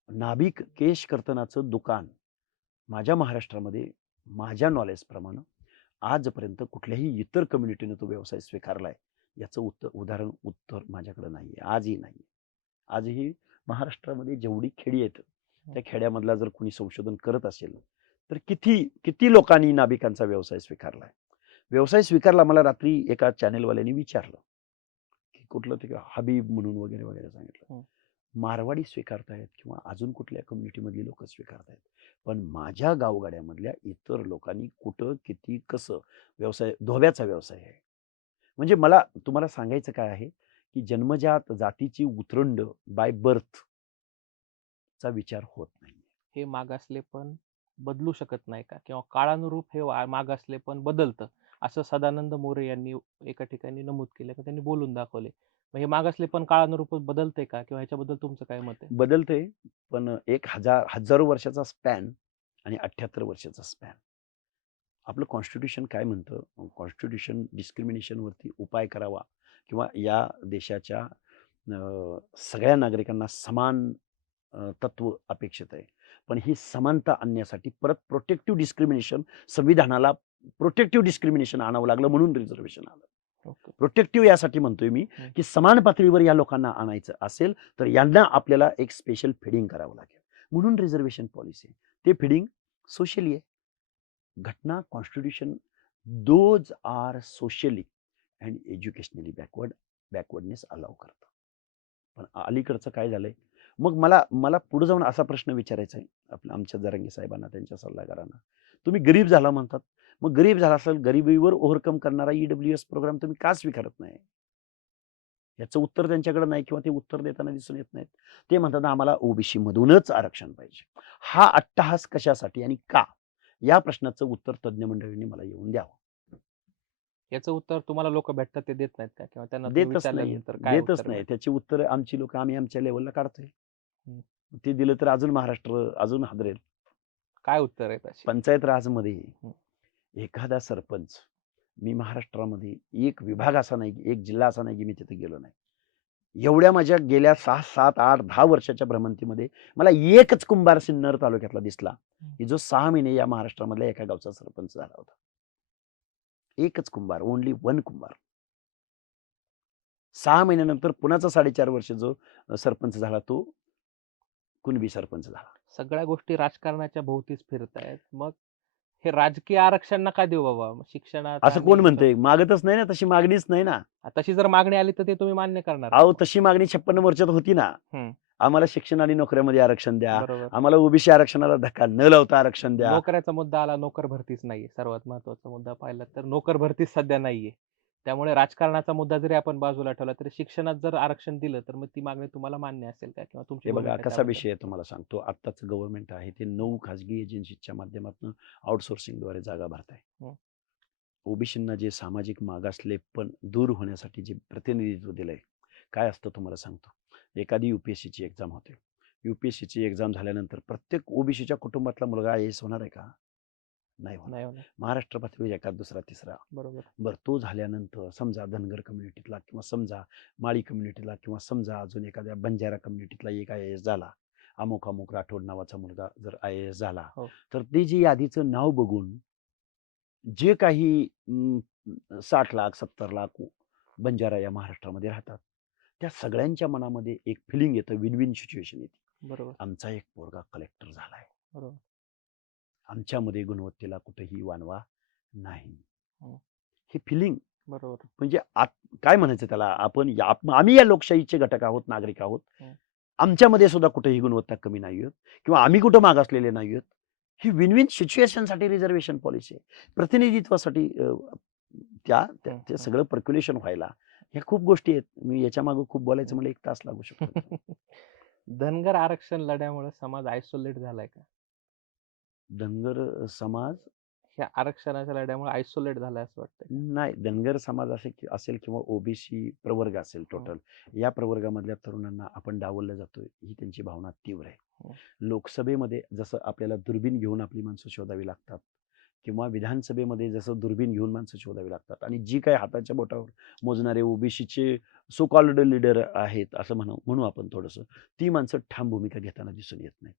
नाभिक केश कर्तनाचं दुकान माझ्या महाराष्ट्रामध्ये माझ्या नॉलेजप्रमाणे आजपर्यंत कुठल्याही इतर कम्युनिटीने तो व्यवसाय स्वीकारलाय याचं उत्तर माझ्याकडे नाहीये, आजही नाहीये. आजही महाराष्ट्रामध्ये जेवढी खेडी आहेत त्या खेड्यामधला जर कोणी संशोधन करत असेल तर किती किती लोकांनी नाभिकांचा व्यवसाय स्वीकारलाय. व्यवसाय स्वीकारला मला रात्री एका चॅनेलवाल्याने विचारलं की कुठलं ते हबीब म्हणून वगैरे वगैरे सांगितलं. मारवाडी स्वीकारतायत किंवा अजून कुठल्या कम्युनिटीमधली लोक स्वीकारतायत, पण माझ्या गावगाड्यामधल्या इतर लोकांनी कुठं किती कसं व्यवसाय धोब्याचा व्यवसाय आहे. म्हणजे मला तुम्हाला सांगायचं काय आहे की जन्मजात जातीची उतरंड बाय बर्थ चा विचार होत नाही. हे मागासले पण बदलू शकत नाही का, किंवा काळानुरूप हे मागासले पण बदलतं, असं सदानंद मोरे यांनी एका ठिकाणी नमूद केलं, त्यांनी बोलून दाखवले. मग हे मागासले पण काळानुरूप बदलते का, किंवा ह्याच्याबद्दल तुमचं काय मत आहे? बदलते, पण एक हजारो वर्षाचा स्पॅन आणि 78 वर्षाचा स्पॅन. आपलं कॉन्स्टिट्यूशन काय म्हणतं, कॉन्स्टिट्यूशन डिस्क्रिमिनेशनवरती उपाय करावा किंवा या देशाच्या सगळ्या नागरिकांना समान तत्व अपेक्षित आहे. पण ही समानता आणण्यासाठी परत प्रोटेक्टिव्ह डिस्क्रिमिनेशन, संविधानाला प्रोटेक्टिव्ह डिस्क्रिमिनेशन आणावं लागलं म्हणून रिझर्वेशन आलं. ओके. प्रोटेक्टिव्ह यासाठी म्हणतोय मी की समान पातळीवर या लोकांना आणायचं असेल तर यांना आपल्याला एक स्पेशल फिडिंग करावं लागेल म्हणून रिझर्वेशन पॉलिसी आहे. ते फिडिंग सोशली आहे. घटना constitution those are socially and educationally backwardness allow करतं. पण अलीकडचं काय झालंय, मग मला मला पुढे जाऊन असा प्रश्न विचारायचा आहे आपल्या आमच्या जरांगे साहेबांना, त्यांच्या सल्लागारांना. तुम्ही गरीब झाला म्हणतात, मग गरीब झाला असेल, गरिबीवर ओव्हरकम करणारा ईडब्ल्यूएस प्रोग्राम तुम्ही का स्वीकारत नाही? याचं उत्तर त्यांच्याकडे नाही किंवा ते उत्तर देताना दिसून येत नाहीत. ते म्हणतात आम्हाला ओबीसी मधूनच आरक्षण पाहिजे. हा अट्टहास कशासाठी आणि का, या प्रश्नाचं उत्तर तज्ञ मंडळींनी मला येऊन द्यावं. याचं उत्तर तुम्हाला लोक भेटतात ते देत नाहीत का, किंवा त्यांना तुम्ही देतच नाही, विचारल्यानंतर काय देतच उत्तर नाही. मिळतं? त्याची उत्तर आमची लोक आम्ही आमच्या लेवलला काढतोय. हम्म. ते दिलं तर अजून महाराष्ट्र अजून हादरेल. काय उत्तर आहे त्याची? पंचायत राजमध्ये एखादा सरपंच, मी महाराष्ट्रामध्ये एक विभाग असा नाही, एक जिल्हा असा नाही की मी तिथे गेलो नाही. एवढ्या माझ्या गेल्या 6, 7, 8, 10 वर्षाच्या भ्रमंतीमध्ये मला एकच कुंभार सिन्नर तालुक्यातला दिसला की जो 6 महिने या महाराष्ट्रामधल्या एका गावचा सरपंच झाला होता. एकच कुंभार, ओनली वन कुंभार. 6 महिन्यानंतर पुण्याचा 4.5 वर्ष जो सरपंच झाला तो कुणबी सरपंच झाला. सगळ्या गोष्टी राजकारणाच्या भोवतीच फिरत आहेत. मग हे राजकीय आरक्षण नका देऊ बाबा, शिक्षणात असं कोण म्हणतंय? मागतच नाही ना, तशी मागणीच नाही ना. तशी जर मागणी आली तर ते तुम्ही मान्य करणार का अहो मग? तशी मागणी 56 वर्षात होती ना. आम्हाला शिक्षण आणि नोकऱ्यामध्ये आरक्षण द्या, बरोबर. आम्हाला ओबीसी आरक्षणाला धक्का न लावता आरक्षण द्या. नोकऱ्याचा मुद्दा आला, नोकर भरतीच नाहीये. सर्वात महत्वाचा मुद्दा पाहिला तर नोकर भरतीच सध्या नाहीये. त्यामुळे राजकारणाचा मुद्दा जरी आपण बाजूला ठेवला तरी शिक्षणात जर आरक्षण दिलं तर मग ती मागणी तुम्हाला मान्य असेल का, किंवा तुमची हे बघा भूमिका कसा त्याबद्दल? विषय आहे तुम्हाला सांगतो. आत्ताचं गव्हर्नमेंट आहे ते 9 खाजगी एजन्सीच्या माध्यमातून आउटसोर्सिंगद्वारे जागा भरताय. ओबीसींना जे सामाजिक मागासलेपण दूर होण्यासाठी जे प्रतिनिधित्व दिलंय, काय असतं तुम्हाला सांगतो. एखादी युपीएससीची एक्झाम होते. युपीएससीची एक्झाम झाल्यानंतर प्रत्येक ओबीसीच्या कुटुंबातला मुलगा आयएएस होणार आहे का? नाही होणार. नाही होणार. महाराष्ट्र पातळीवर एखाद दुसरा तिसरा. बरोबर. बरं तो झाल्यानंतर समजा धनगर कम्युनिटीतला किंवा समजा माळी कम्युनिटीला किंवा समजा अजून एखाद्या बंजारा कम्युनिटीतला एक आयएएस झाला. अमुक अमुक राठोड नावाचा मुलगा जर आयएएस झाला, तर ते जे यादीचं नाव बघून जे काही 60 लाख 70 लाख बंजारा या महाराष्ट्रामध्ये राहतात, त्या सगळ्यांच्या मनामध्ये एक फिलिंग येतं, विन विन सिच्युएशन येते. बरोबर. आमचा एक पोरगा कलेक्टर झालाय. बरोबर. आमच्यामध्ये गुणवत्तेला कुठेही वानवा नाही. हं. हे फिलिंग बरोबर. म्हणजे काय म्हणायचं त्याला, आम्ही या लोकशाहीचे घटक आहोत, नागरिक आहोत. आमच्यामध्ये सुद्धा कुठेही गुणवत्ता कमी नाही आहेत किंवा आम्ही कुठं मागासलेले नाही आहेत. ही विन विन सिच्युएशनसाठी रिझर्वेशन पॉलिसी आहे. प्रतिनिधित्वासाठी ते सगळं पर्क्युलेशन व्हायला ह्या खूप गोष्टी आहेत. मी याच्या मागे खूप बोलायचं मला 1 तास लागू शकतो. धनगर आरक्षण लढ्यामुळे समाज आयसोलेट झालाय का? धनगर समाज ह्या आरक्षणाच्या लढ्यामुळे आयसोलेट झालाय असं वाटतंय? नाही, धनगर समाज असेल किंवा ओबीसी प्रवर्ग असेल टोटल, या प्रवर्गामधल्या तरुणांना आपण डावललं जातोय ही त्यांची भावना तीव्र आहे. लोकसभेमध्ये जसं आपल्याला दुर्बीण घेऊन आपली माणसं शोधावी लागतात किंवा विधानसभेमध्ये जसं दुर्बीण घेऊन माणसं शोधावी लागतात आणि जी काही हाताच्या बोटावर मोजणारे ओबीसीचे सो कॉल्ड लीडर आहेत असं म्हणू आपण थोडंसं, ती माणसं ठाम भूमिका घेताना दिसून येत नाही.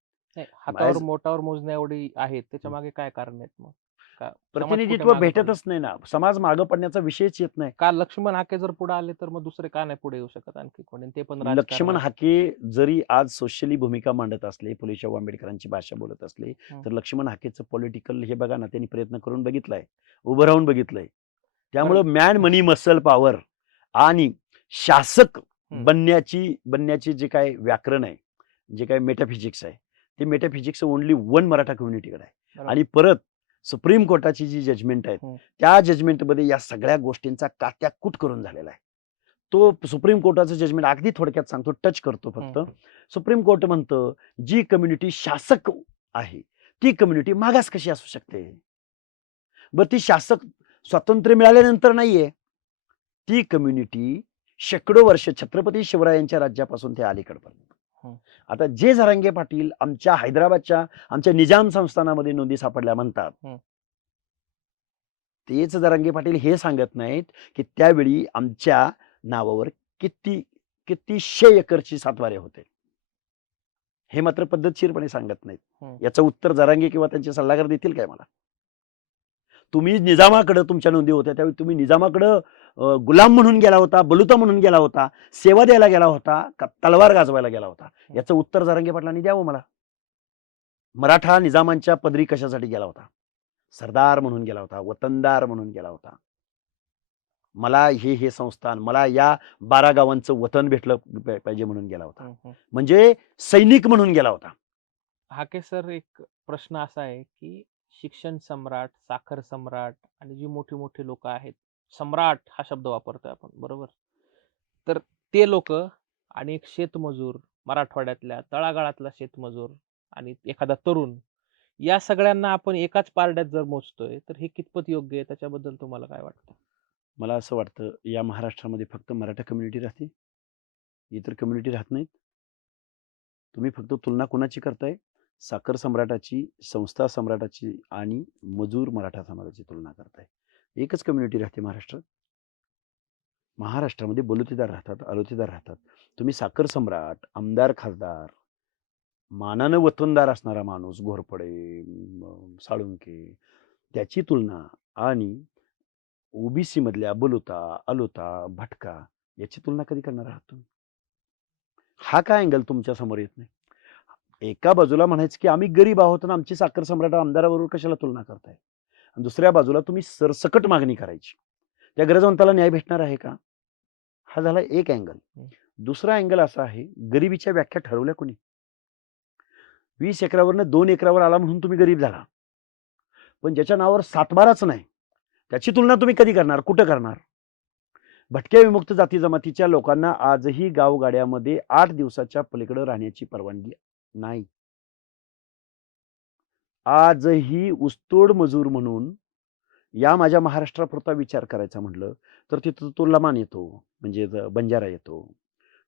हातावर मोटावर मोजण्या एवढी आहेत, त्याच्या मागे काय कारण आहेत मग? का समाज कुठे प्रतिनिधित्व मागं पडला? भेटतच नाही ना. समाज मागं पडण्याचा विषयच येत नाही. का लक्ष्मण हाके जर पुढे आले तर मग दुसरे का नाही पुढे येऊ शकत आणखी कोणी? ते पण लक्ष्मण राजकारणात. हाके जरी आज सोशली भूमिका मांडत असले, फुले शाहू आंबेडकरांची भाषा बोलत असले, हं. तर लक्ष्मण हाकेचं पॉलिटिकल हे बघा ना, त्यांनी प्रयत्न करून बघितलाय. उभं राहून बघितलंय. त्यामुळं बरं. मॅन, मनी, मसल पॉवर आणि शासक हं. बनण्याची जे काही व्याकरण आहे, जे काही मेटाफिजिक्स आहे, ते मेटाफिजिक्स ओन्ली वन मराठा कम्युनिटीकडे आहे. बरोबर. आणि परत सुप्रीम कोर्टाची जी जजमेंट आहेत, हं. त्या जजमेंटमध्ये या सगळ्या गोष्टींचा कात्याकूट करून झालेला आहे. तो सुप्रीम कोर्टाचं जजमेंट अगदी थोडक्यात सांगतो, टच करतो फक्त. हं. सुप्रीम कोर्ट म्हणतं, जी कम्युनिटी शासक आहे, ती कम्युनिटी मागास कशी असू शकते? बरं ती शासक स्वातंत्र्य मिळाल्यानंतर नाहीये. ती कम्युनिटी शेकडो वर्ष छत्रपती शिवरायांच्या राज्यापासून ते अलीकडपर्यंत. हं. आता जे जरांगे पाटील आमच्या हैदराबादच्या आमच्या निजाम संस्थानामध्ये नोंदी सापडल्या म्हणतात. हं. तेच जरांगे पाटील हे सांगत नाहीत, की त्यावेळी आमच्या नावावर किती कितीशे एकरची सातबारे होते. हे मात्र पद्धतशीरपणे सांगत नाहीत. हं. याचं उत्तर जरांगे किंवा त्यांचे सल्लागार देतील काय मला? तुम्ही निजामाकडे तुमच्या नोंदी होत्या त्यावेळी तुम्ही निजामाकडं गुलाम म्हणून गेला होता, बलुता म्हणून गेला होता, सेवा द्यायला गेला होता, का तलवार गाजवायला गेला होता? याचं उत्तर जरांगे पाटलांनी द्यावं मला. मराठा निजामांच्या पदरी कशासाठी गेला होता? सरदार म्हणून गेला होता, वतनदार म्हणून गेला होता. मला हे संस्थान, मला या 12 गावांचं वतन भेटलं पाहिजे म्हणून गेला होता. हं. हं. म्हणजे सैनिक म्हणून गेला होता. हाके सर, एक प्रश्न असा आहे की शिक्षण सम्राट, साखर सम्राट आणि जी मोठी मोठी लोक आहेत, सम्राट हा शब्द वापरतोय आपण, बरोबर? तर ते लोक आणि एक शेतमजूर, मराठवाड्यातल्या तळागाळातला शेतमजूर आणि एखादा तरुण, या सगळ्यांना आपण एकाच पारड्यात जर मोजतोय तर हे कितपत योग्य आहे? त्याच्याबद्दल तुम्हाला काय वाटतं? मला असं वाटतं या महाराष्ट्रामध्ये फक्त मराठा कम्युनिटी राहते. इतर कम्युनिटी राहत नाहीत. तुम्ही फक्त तुलना कुणाची करताय? साखर सम्राटाची, संस्था सम्राटाची आणि मजूर मराठा समाजाची तुलना करताय. एकच कम्युनिटी राहते महाराष्ट्रात. महाराष्ट्रामध्ये बलुतेदार राहतात, अलुतेदार राहतात. तुम्ही साखर सम्राट, आमदार, खासदार, मानानं वतनदार असणारा माणूस, घोरपडे, साळुंखे, त्याची तुलना आणि ओबीसी मधल्या बलुता, अलुता, भटका याची तुलना कधी करणार आहात तुम्ही? हा काय अँगल तुमच्या समोर येत नाही? एका बाजूला म्हणायचं की आम्ही गरीब आहोत आणि आमची साखर सम्राट आमदाराबरोबर कशाला तुलना करताय? आणि दुसऱ्या बाजूला तुम्ही सरसकट मागणी करायची. त्या गरजवंताला न्याय भेटणार आहे का? हा झाला एक अँगल. हं. दुसरा अँगल असा आहे, गरिबीच्या व्याख्या ठरवल्या कोणी? 20 एकरावरनं 2 एकरावर आला म्हणून तुम्ही गरीब झाला. पण ज्याच्या नावावर सातबाराच नाही, त्याची तुलना तुम्ही कधी करणार? कुठं करणार? भटक्या विमुक्त जाती जमातीच्या लोकांना आजही गावगाड्यामध्ये 8 दिवसाच्या पलीकडे राहण्याची परवानगी नाही. आजही ऊसतोड मजूर म्हणून या माझ्या महाराष्ट्रापुरता विचार करायचा म्हटलं, तर तिथं तो लमाण येतो, म्हणजे बंजारा येतो,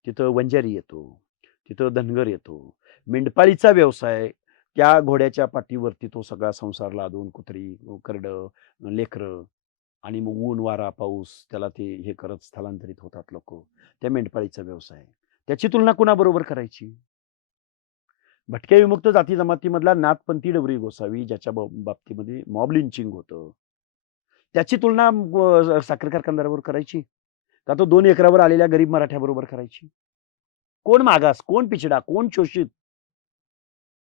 तिथं वंजारी येतो, तिथं धनगर येतो. मेंढपाळीचा व्यवसाय, त्या घोड्याच्या पाठीवरती तो सगळा संसार लादून कुत्री, करडं, लेकरं आणि मग ऊन, वारा, पाऊस त्याला ते हे करत स्थलांतरित होतात लोकं. त्या मेंढपाळीचा व्यवसाय. त्याची तुलना कुणाबरोबर करायची? भटक्या विमुक्त जाती जमातीमधला नाथपंथी डवरी गोसावी ज्याच्या बाबतीमध्ये मॉब लिंचिंग होतं. त्याची तुलना साखर कारखानदाराबरोबर करायची? का तो 2 एकरावर आलेल्या गरीब मराठ्याबरोबर करायची? कोण मागास, कोण पिछडा, कोण शोषित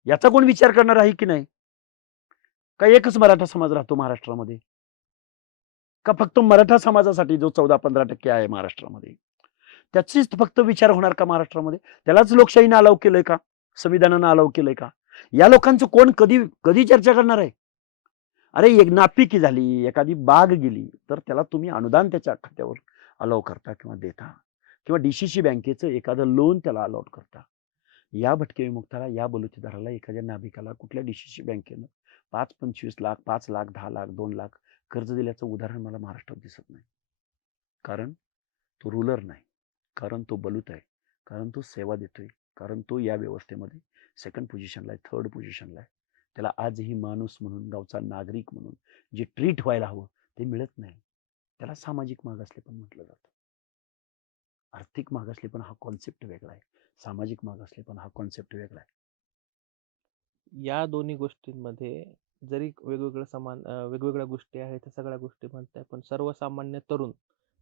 याचा कोण विचार करणार आहे की नाही? का एकच मराठा समाज राहतो महाराष्ट्रामध्ये? का फक्त मराठा समाजासाठी जो 14-15% आहे महाराष्ट्रामध्ये, त्याचीच फक्त विचार होणार का महाराष्ट्रामध्ये? त्यालाच लोकशाहीनं अलाउ केलंय का? संविधानानं अलाउ केलंय का? या लोकांचं कोण कधी कधी चर्चा करणार आहे? अरे एक नापिकी झाली, एखादी बाग गेली, तर त्याला तुम्ही अनुदान त्याच्या खात्यावर अलाउ करता किंवा देता किंवा डीसीसी बँकेचं एखादं लोन त्याला अलॉट करता. या भटके विमुक्ताला, या बलुतेदाराला, एखाद्या नाभिकाला कुठल्या डीसीसी बँकेनं 5-25 लाख, 5 लाख, 10 लाख, 2 लाख कर्ज दिल्याचं उदाहरण मला महाराष्ट्रात दिसत नाही. कारण तो रुलर नाही, कारण तो बलूत आहे, कारण तो सेवा देतोय, कारण तो या व्यवस्थेमध्ये सेकंड पोझिशनला आहे, थर्ड पोझिशनला आहे. त्याला आजही माणूस म्हणून, गावचा नागरिक म्हणून जे ट्रीट व्हायला हवं ते मिळत नाही. त्याला सामाजिक मागासलेपण म्हटलं जातं. आर्थिक मागासलेपण हा कॉन्सेप्ट वेगळा आहे. सामाजिक मागासलेपण हा कॉन्सेप्ट वेगळा आहे. या दोन्ही गोष्टींमध्ये जरी वेगवेगळ्या गोष्टी आहेत, त्या सगळ्या गोष्टी म्हणताय, पण सर्वसामान्य तरुण,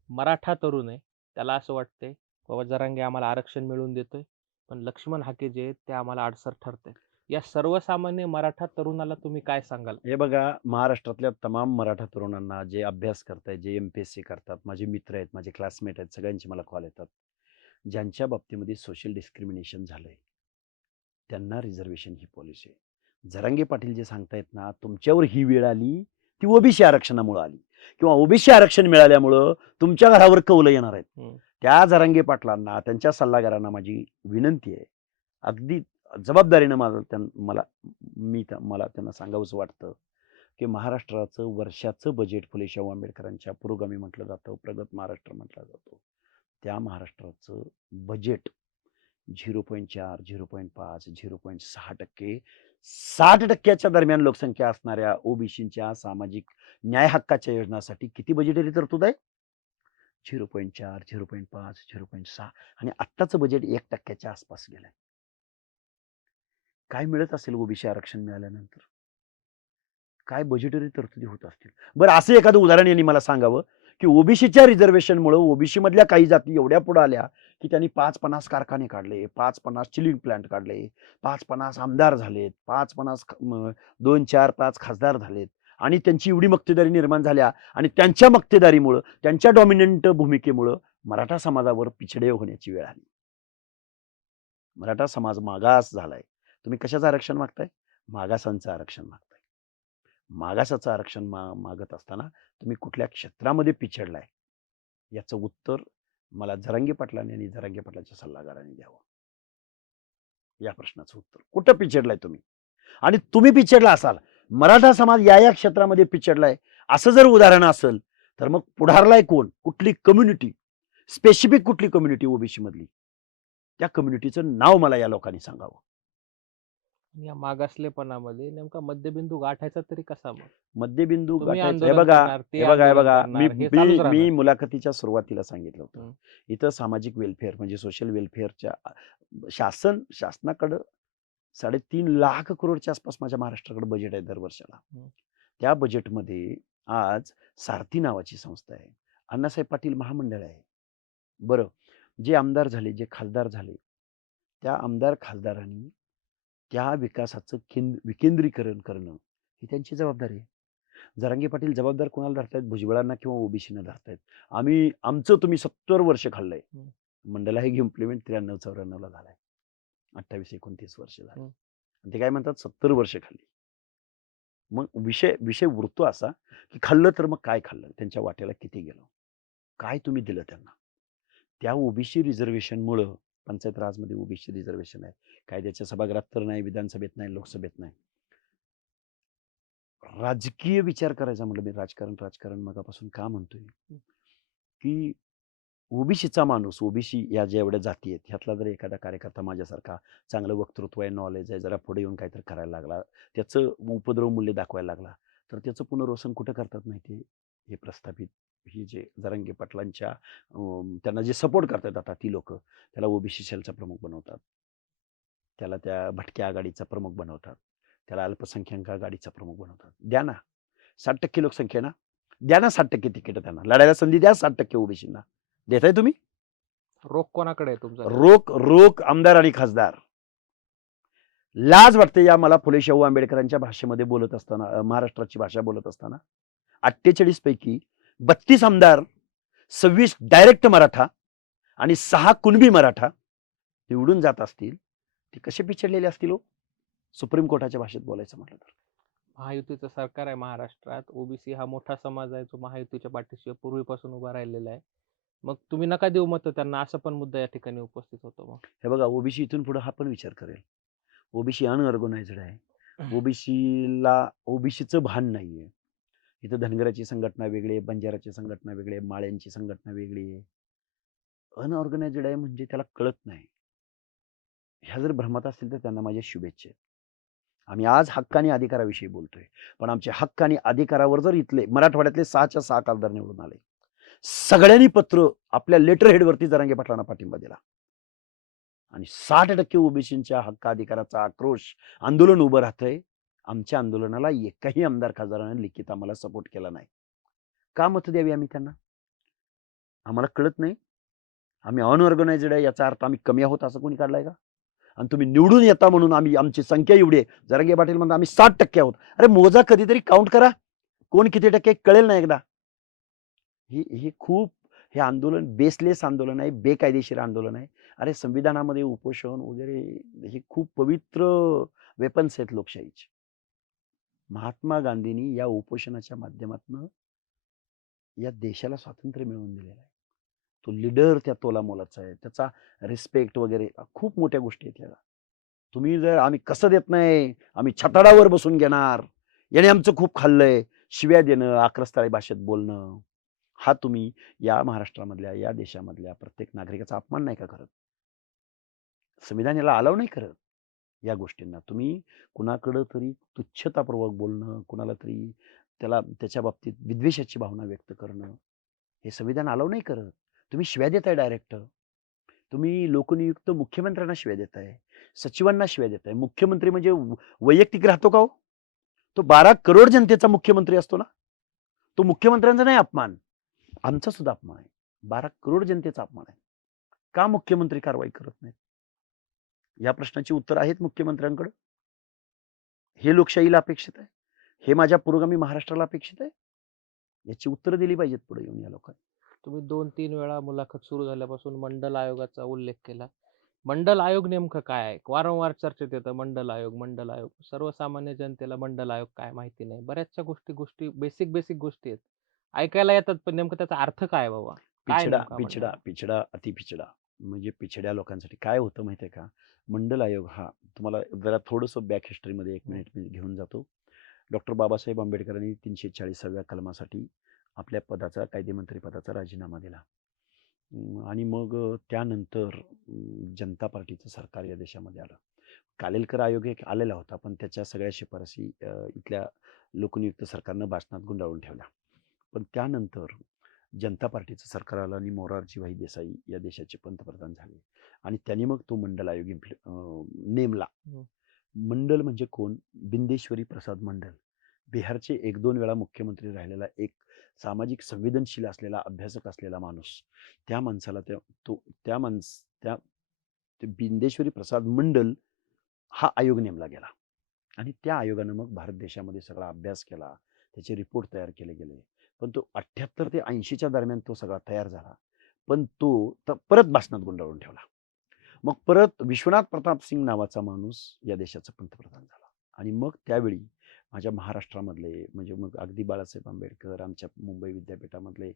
मराठा तरुण आहे, त्याला असं वाटतंय, बाबा जरांगे आम्हाला आरक्षण मिळवून देतोय, पण लक्ष्मण हाके जे आहेत ते आम्हाला अडसर ठरतायत. या सर्वसामान्य मराठा तरुणाला तुम्ही काय सांगाल? हे बघा, महाराष्ट्रातल्या तमाम मराठा तरुणांना जे अभ्यास करतायत, जे एम-पी-एस-सी करतात, माझे मित्र आहेत, माझे क्लासमेट आहेत, सगळ्यांचे मला कॉल येतात. ज्यांच्या बाबतीमध्ये सोशल डिस्क्रिमिनेशन झालंय, त्यांना रिझर्व्हेशन ही पॉलिसी आहे. जरांगे पाटील जे सांगतायत ना, तुमच्यावर ही वेळ आली, ती ओबीसी आरक्षणामुळे आली किंवा ओबीसी आरक्षण मिळाल्यामुळं तुमच्या घरावर कौलं येणार आहेत. हम्म. त्या जरांगे पाटलांना, त्यांच्या सल्लागारांना माझी विनंती आहे, अगदी जबाबदारीनं मला त्यांना सांगावंसं वाटतं, की महाराष्ट्राचं वर्षाचं बजेट फुले शाहू आंबेडकरांच्या पुरोगामी म्हटलं जातं, प्रगत महाराष्ट्र म्हटला जातो. त्या महाराष्ट्राचं बजेट 0.4, 0.5, 0.6%, 60% दरम्यान लोकसंख्या असणाऱ्या ओबीसीच्या सामाजिक न्याय हक्काच्या योजनासाठी किती बजेटरी तरतूद आहे? 0.4, 0.5, 0.6 आणि आत्ताचं बजेट 1% आसपास गेलंय. काय मिळत असेल ओबीसी आरक्षण मिळाल्यानंतर? काय बजेटरी तरतुदी होत असतील? बरं, असं एखादं उदाहरण यांनी मला सांगावं, की ओबीसीच्या रिझर्व्हेशनमुळे ओबीसी मधल्या काही जाती एवढ्या पुढे आल्या, की त्यांनी 5-50 कारखाने काढले, 5-50 चिलिंग प्लांट काढले, 5-50 आमदार झालेत, 5-50 2, 4, 5 खासदार झालेत आणि त्यांची एवढी मक्तेदारी निर्माण झाल्या आणि त्यांच्या मक्तेदारीमुळं, त्यांच्या डॉमिनंट भूमिकेमुळं मराठा समाजावर पिछडे होण्याची वेळ आली. मराठा समाज मागास झालाय. तुम्ही कशाचं आरक्षण मागताय? मागासांचं आरक्षण मागताय. मागासाचं आरक्षण मागत असताना तुम्ही कुठल्या क्षेत्रामध्ये पिछडलाय, याचं उत्तर मला जरांगे पाटलांनी आणि जरांगे पाटलांच्या सल्लागारांनी द्यावं. या प्रश्नाचं उत्तर, कुठं पिछडलाय तुम्ही? आणि तुम्ही पिछडला असाल, मराठा समाज या क्षेत्रामध्ये पिछडलाय, असं जर उदाहरण असेल, तर मग पुढारलाय कोण? कुठली कम्युनिटी? स्पेसिफिक कुठली कम्युनिटी ओबीसी मधली? त्या कम्युनिटीचं नाव मला या लोकांनी सांगावं. या मागासलेपणामध्ये नेमका मध्यबिंदू गाठायचा तरी कसा मग? मध्यबिंदू तुम्ही गाठायचा, हे आंदोलन बघा, करणार, ते हे बघा, हे आंदोलन बघा, करणार, हे चालूच मी राहणार. मुलाखतीच्या सुरुवातीला सांगितलं होतं, हं. इथं सामाजिक वेलफेअर म्हणजे सोशल वेलफेअरच्या शासनाकडं 3.5 लाख करोडच्या आसपास माझ्या महाराष्ट्राकडे बजेट आहे दर वर्षाला. हं. त्या बजेटमध्ये आज सारथी नावाची संस्था आहे, अण्णासाहेब पाटील महामंडळ आहे. बरं, जे आमदार झाले, जे खासदार झाले, त्या आमदार खासदारांनी त्या विकासाचं विकेंद्रीकरण करणं ही त्यांची जबाबदारी आहे. जरांगे पाटील जबाबदार कोणाला धरतायत? भुजबळांना किंवा ओबीसीना धरतायत. आमचं तुम्ही 70 वर्ष खाल्लंय. हं. मंडला हे इम्प्लिमेंट 93-94 ला झालाय. 28-29 वर्ष झाली. हं. ते काय म्हणतात 70 वर्ष खाल्ली. मग विषय उरतो असा, की खाल्लं तर मग काय खाल्लं? त्यांच्या वाट्याला किती गेलं? काय तुम्ही दिलं त्यांना? त्या ओबीसी रिझर्व्हेशनमुळं पंचायत राजमध्ये ओबीसी रिझर्व्हेशन आहे. कायद्याच्या सभागृहात तर नाही, विधानसभेत नाही, लोकसभेत नाही. राजकीय विचार करायचा म्हटलं, मी राजकारण मगापासून का म्हणतोय, की ओबीसीचा माणूस, ओबीसी या ज्या एवढ्या जाती आहेत, ह्यातला जर एखादा कार्यकर्ता माझ्यासारखा चांगलं वक्तृत्व आहे, नॉलेज आहे, जरा पुढे येऊन काहीतरी करायला लागला, त्याचं उपद्रव मूल्य दाखवायला लागला, तर त्याचं पुनर्वसन कुठं करतात माहिती आहे? हे प्रस्थापित, ही जे जरांगे पाटलांच्या त्यांना जे सपोर्ट करतात आता ती लोक, त्याला ओबीसी सेलचा प्रमुख बनवतात, त्याला त्या भटक्या आघाडीचा प्रमुख बनवतात, त्याला अल्पसंख्याक आघाडीचा प्रमुख बनवतात. द्या ना, 60% लोकसंख्या आहे ना, द्या ना 60% तिकीट, त्यांना लढायला संधी द्या. 60% ओबीसींना देताय तुम्ही? रोख कोणाकडे आहे तुमचा? रोख आमदार आणि खासदार. लाज वाटते या मला फुले शाहू आंबेडकरांच्या भाषेमध्ये बोलत असताना, महाराष्ट्राची भाषा बोलत असताना. 48 पैकी 32 आमदार, 26 डायरेक्ट मराठा आणि 6 कुणबी मराठा निवडून जात असतील, ते कसे पिछडलेले असतील हो? सुप्रीम कोर्टाच्या भाषेत बोलायचं म्हटलं तर. महायुतीचं सरकार आहे महाराष्ट्रात. ओबीसी हा मोठा समाज आहे, जो महायुतीच्या पाठीशी पूर्वीपासून उभा राहिलेला आहे. मग तुम्ही नका देऊ मत त्यांना, असा पण मुद्दा या ठिकाणी उपस्थित होतो. मग हे बघा, ओबीसी इथून पुढे हा पण विचार करेल. ओबीसी अनऑर्गनाइज्ड आहे. ओबीसीचं भान नाहीये. इथं धनगराची संघटना वेगळी आहे, बंजाराची संघटना वेगळी आहे, माळ्यांची संघटना वेगळी आहे. अनऑर्गनाइज्ड आहे म्हणजे त्याला कळत नाही. ह्या जर भ्रमात असतील तर त्यांना माझ्या शुभेच्छा आहेत. आम्ही आज हक्क आणि अधिकाराविषयी बोलतोय, पण आमचे हक्क आणि अधिकारावर जर इथले मराठवाड्यातले 6च्या 6 खासदार निवडून आले, सगळ्यांनी पत्र आपल्या लेटर हेडवरती जरांगे पाटलांना पाठिंबा दिला आणि 60% ओबीसींच्या हक्क अधिकाराचा आक्रोश आंदोलन उभं राहतंय, आमच्या आंदोलनाला एकाही आमदार खासदाराने लिखित आम्हाला सपोर्ट केला नाही. का मतं द्यावी आम्ही त्यांना? आम्हाला कळत नाही. आम्ही अनऑर्गनाइज्ड आहे याचा अर्थ आम्ही कमी आहोत असं कोणी काढलाय का? आणि तुम्ही निवडून येता म्हणून आमची संख्या एवढी आहे. जरांगे पाटील म्हणतात आम्ही 60% आहोत. अरे मोजा कधीतरी काउंट करा. कोण किती टक्के कळेल ना एकदा. हे खूप हे आंदोलन बेसलेस आंदोलन आहे, बेकायदेशीर आंदोलन आहे. अरे संविधानामध्ये उपोषण वगैरे हे खूप पवित्र वेपन्स आहेत लोकशाहीचे. महात्मा गांधींनी या उपोषणाच्या माध्यमातून या देशाला स्वातंत्र्य मिळवून दिलेलं आहे. तो लीडर त्या तोलामोलाचा आहे. त्याचा रिस्पेक्ट वगैरे खूप मोठ्या गोष्टी आहेत ह्या. तुम्ही जर आम्ही कसं देत नाही, आम्ही छताडावर बसून घेणार, याने आमचं खूप खाल्लंय, शिव्या देणं, आक्रस्ताळी भाषेत बोलणं, हा तुम्ही या महाराष्ट्रामधल्या, या देशामधल्या प्रत्येक नागरिकाचा अपमान नाही का करत? संविधान याला अलाव नाही करत या गोष्टींना. तुम्ही कुणाकडं तरी तुच्छतापूर्वक बोलणं, कुणाला तरी त्याच्या बाबतीत विद्वेषाची भावना व्यक्त करणं, हे संविधान अलाव नाही करत. तुम्ही शिव्या देताय डायरेक्ट. तुम्ही लोकनियुक्त मुख्यमंत्र्यांना शिव्या देताय, सचिवांना शिव्या देताय. मुख्यमंत्री म्हणजे वैयक्तिक राहतो का हो? तो 12 करोड जनतेचा मुख्यमंत्री असतो ना. तो मुख्यमंत्र्यांचा नाही अपमान, आमचा सुद्धा अपमान आहे. 12 करोड जनतेचा अपमान आहे. का मुख्यमंत्री कारवाई करत नाहीत? या प्रश्नाची उत्तर आहेत मुख्यमंत्र्यांकडे. हे लोकशाहीला अपेक्षित आहे. हे माझ्या पुरोगामी महाराष्ट्राला अपेक्षित आहे. याची उत्तरं दिली पाहिजेत पुढे येऊन या लोकांनी. तुम्ही 2-3 वेळा मुलाखत सुरू झाल्यापासून मंडल आयोगाचा उल्लेख केला. मंडल आयोग नेमकं काय आहे? वारंवार चर्चेत येतं मंडल आयोग, मंडल आयोग. सर्वसामान्य जनतेला मंडल आयोग काय माहिती नाही. बऱ्याचशा गोष्टी बेसिक गोष्टी आहेत. ऐकायला येतात, पण नेमकं त्याचा अर्थ काय बाबा? काय पिछडा, नेमका मंडल पिछडा, आयोग? पिछडा, अतिपिछडा. म्हणजे पिछड्या लोकांसाठी काय होतं माहिती आहे का? मंडल आयोग हा तुम्हाला जरा थोडंसं बॅक हिस्ट्रीमध्ये 1 हं. मिनिट मी घेऊन जातो. डॉक्टर बाबासाहेब आंबेडकरांनी 340व्या कलमासाठी आपल्या पदाचा, कायदेमंत्री पदाचा राजीनामा दिला. आणि मग त्यानंतर जनता पार्टीचं सरकार या देशामध्ये आलं. कालेलकर आयोग एक आलेला होता, पण त्याच्या सगळ्या शिफारसी इथल्या लोकनियुक्त सरकारनं भाषणात गुंडाळून ठेवल्या. पण त्यानंतर जनता पार्टीचं सरकार आलं आणि मोरारजीभाई देसाई या देशाचे पंतप्रधान झाले आणि त्यांनी मग तो मंडल आयोग नेमला. हं. मंडल म्हणजे कोण? बिंदेश्वरी प्रसाद मंडल. बिहारचे 1-2 वेळा मुख्यमंत्री राहिलेला एक सामाजिक संवेदनशील असलेला, अभ्यासक असलेला माणूस. त्या माणसाला त्या ते बिंदेश्वरी प्रसाद मंडल हा आयोग नेमला गेला आणि त्या आयोगानं मग भारत देशामध्ये सगळा अभ्यास केला. त्याचे रिपोर्ट तयार केले गेले. पण तो 78 ते 80च्या दरम्यान तो सगळा तयार झाला. पण तो परत भाषणात गुंडाळून ठेवला. मग परत विश्वनाथ प्रताप सिंग नावाचा माणूस या देशाचा पंतप्रधान झाला आणि मग त्यावेळी माझ्या महाराष्ट्रामधले म्हणजे मग अगदी बाळासाहेब आंबेडकर, आमच्या मुंबई विद्यापीठामधले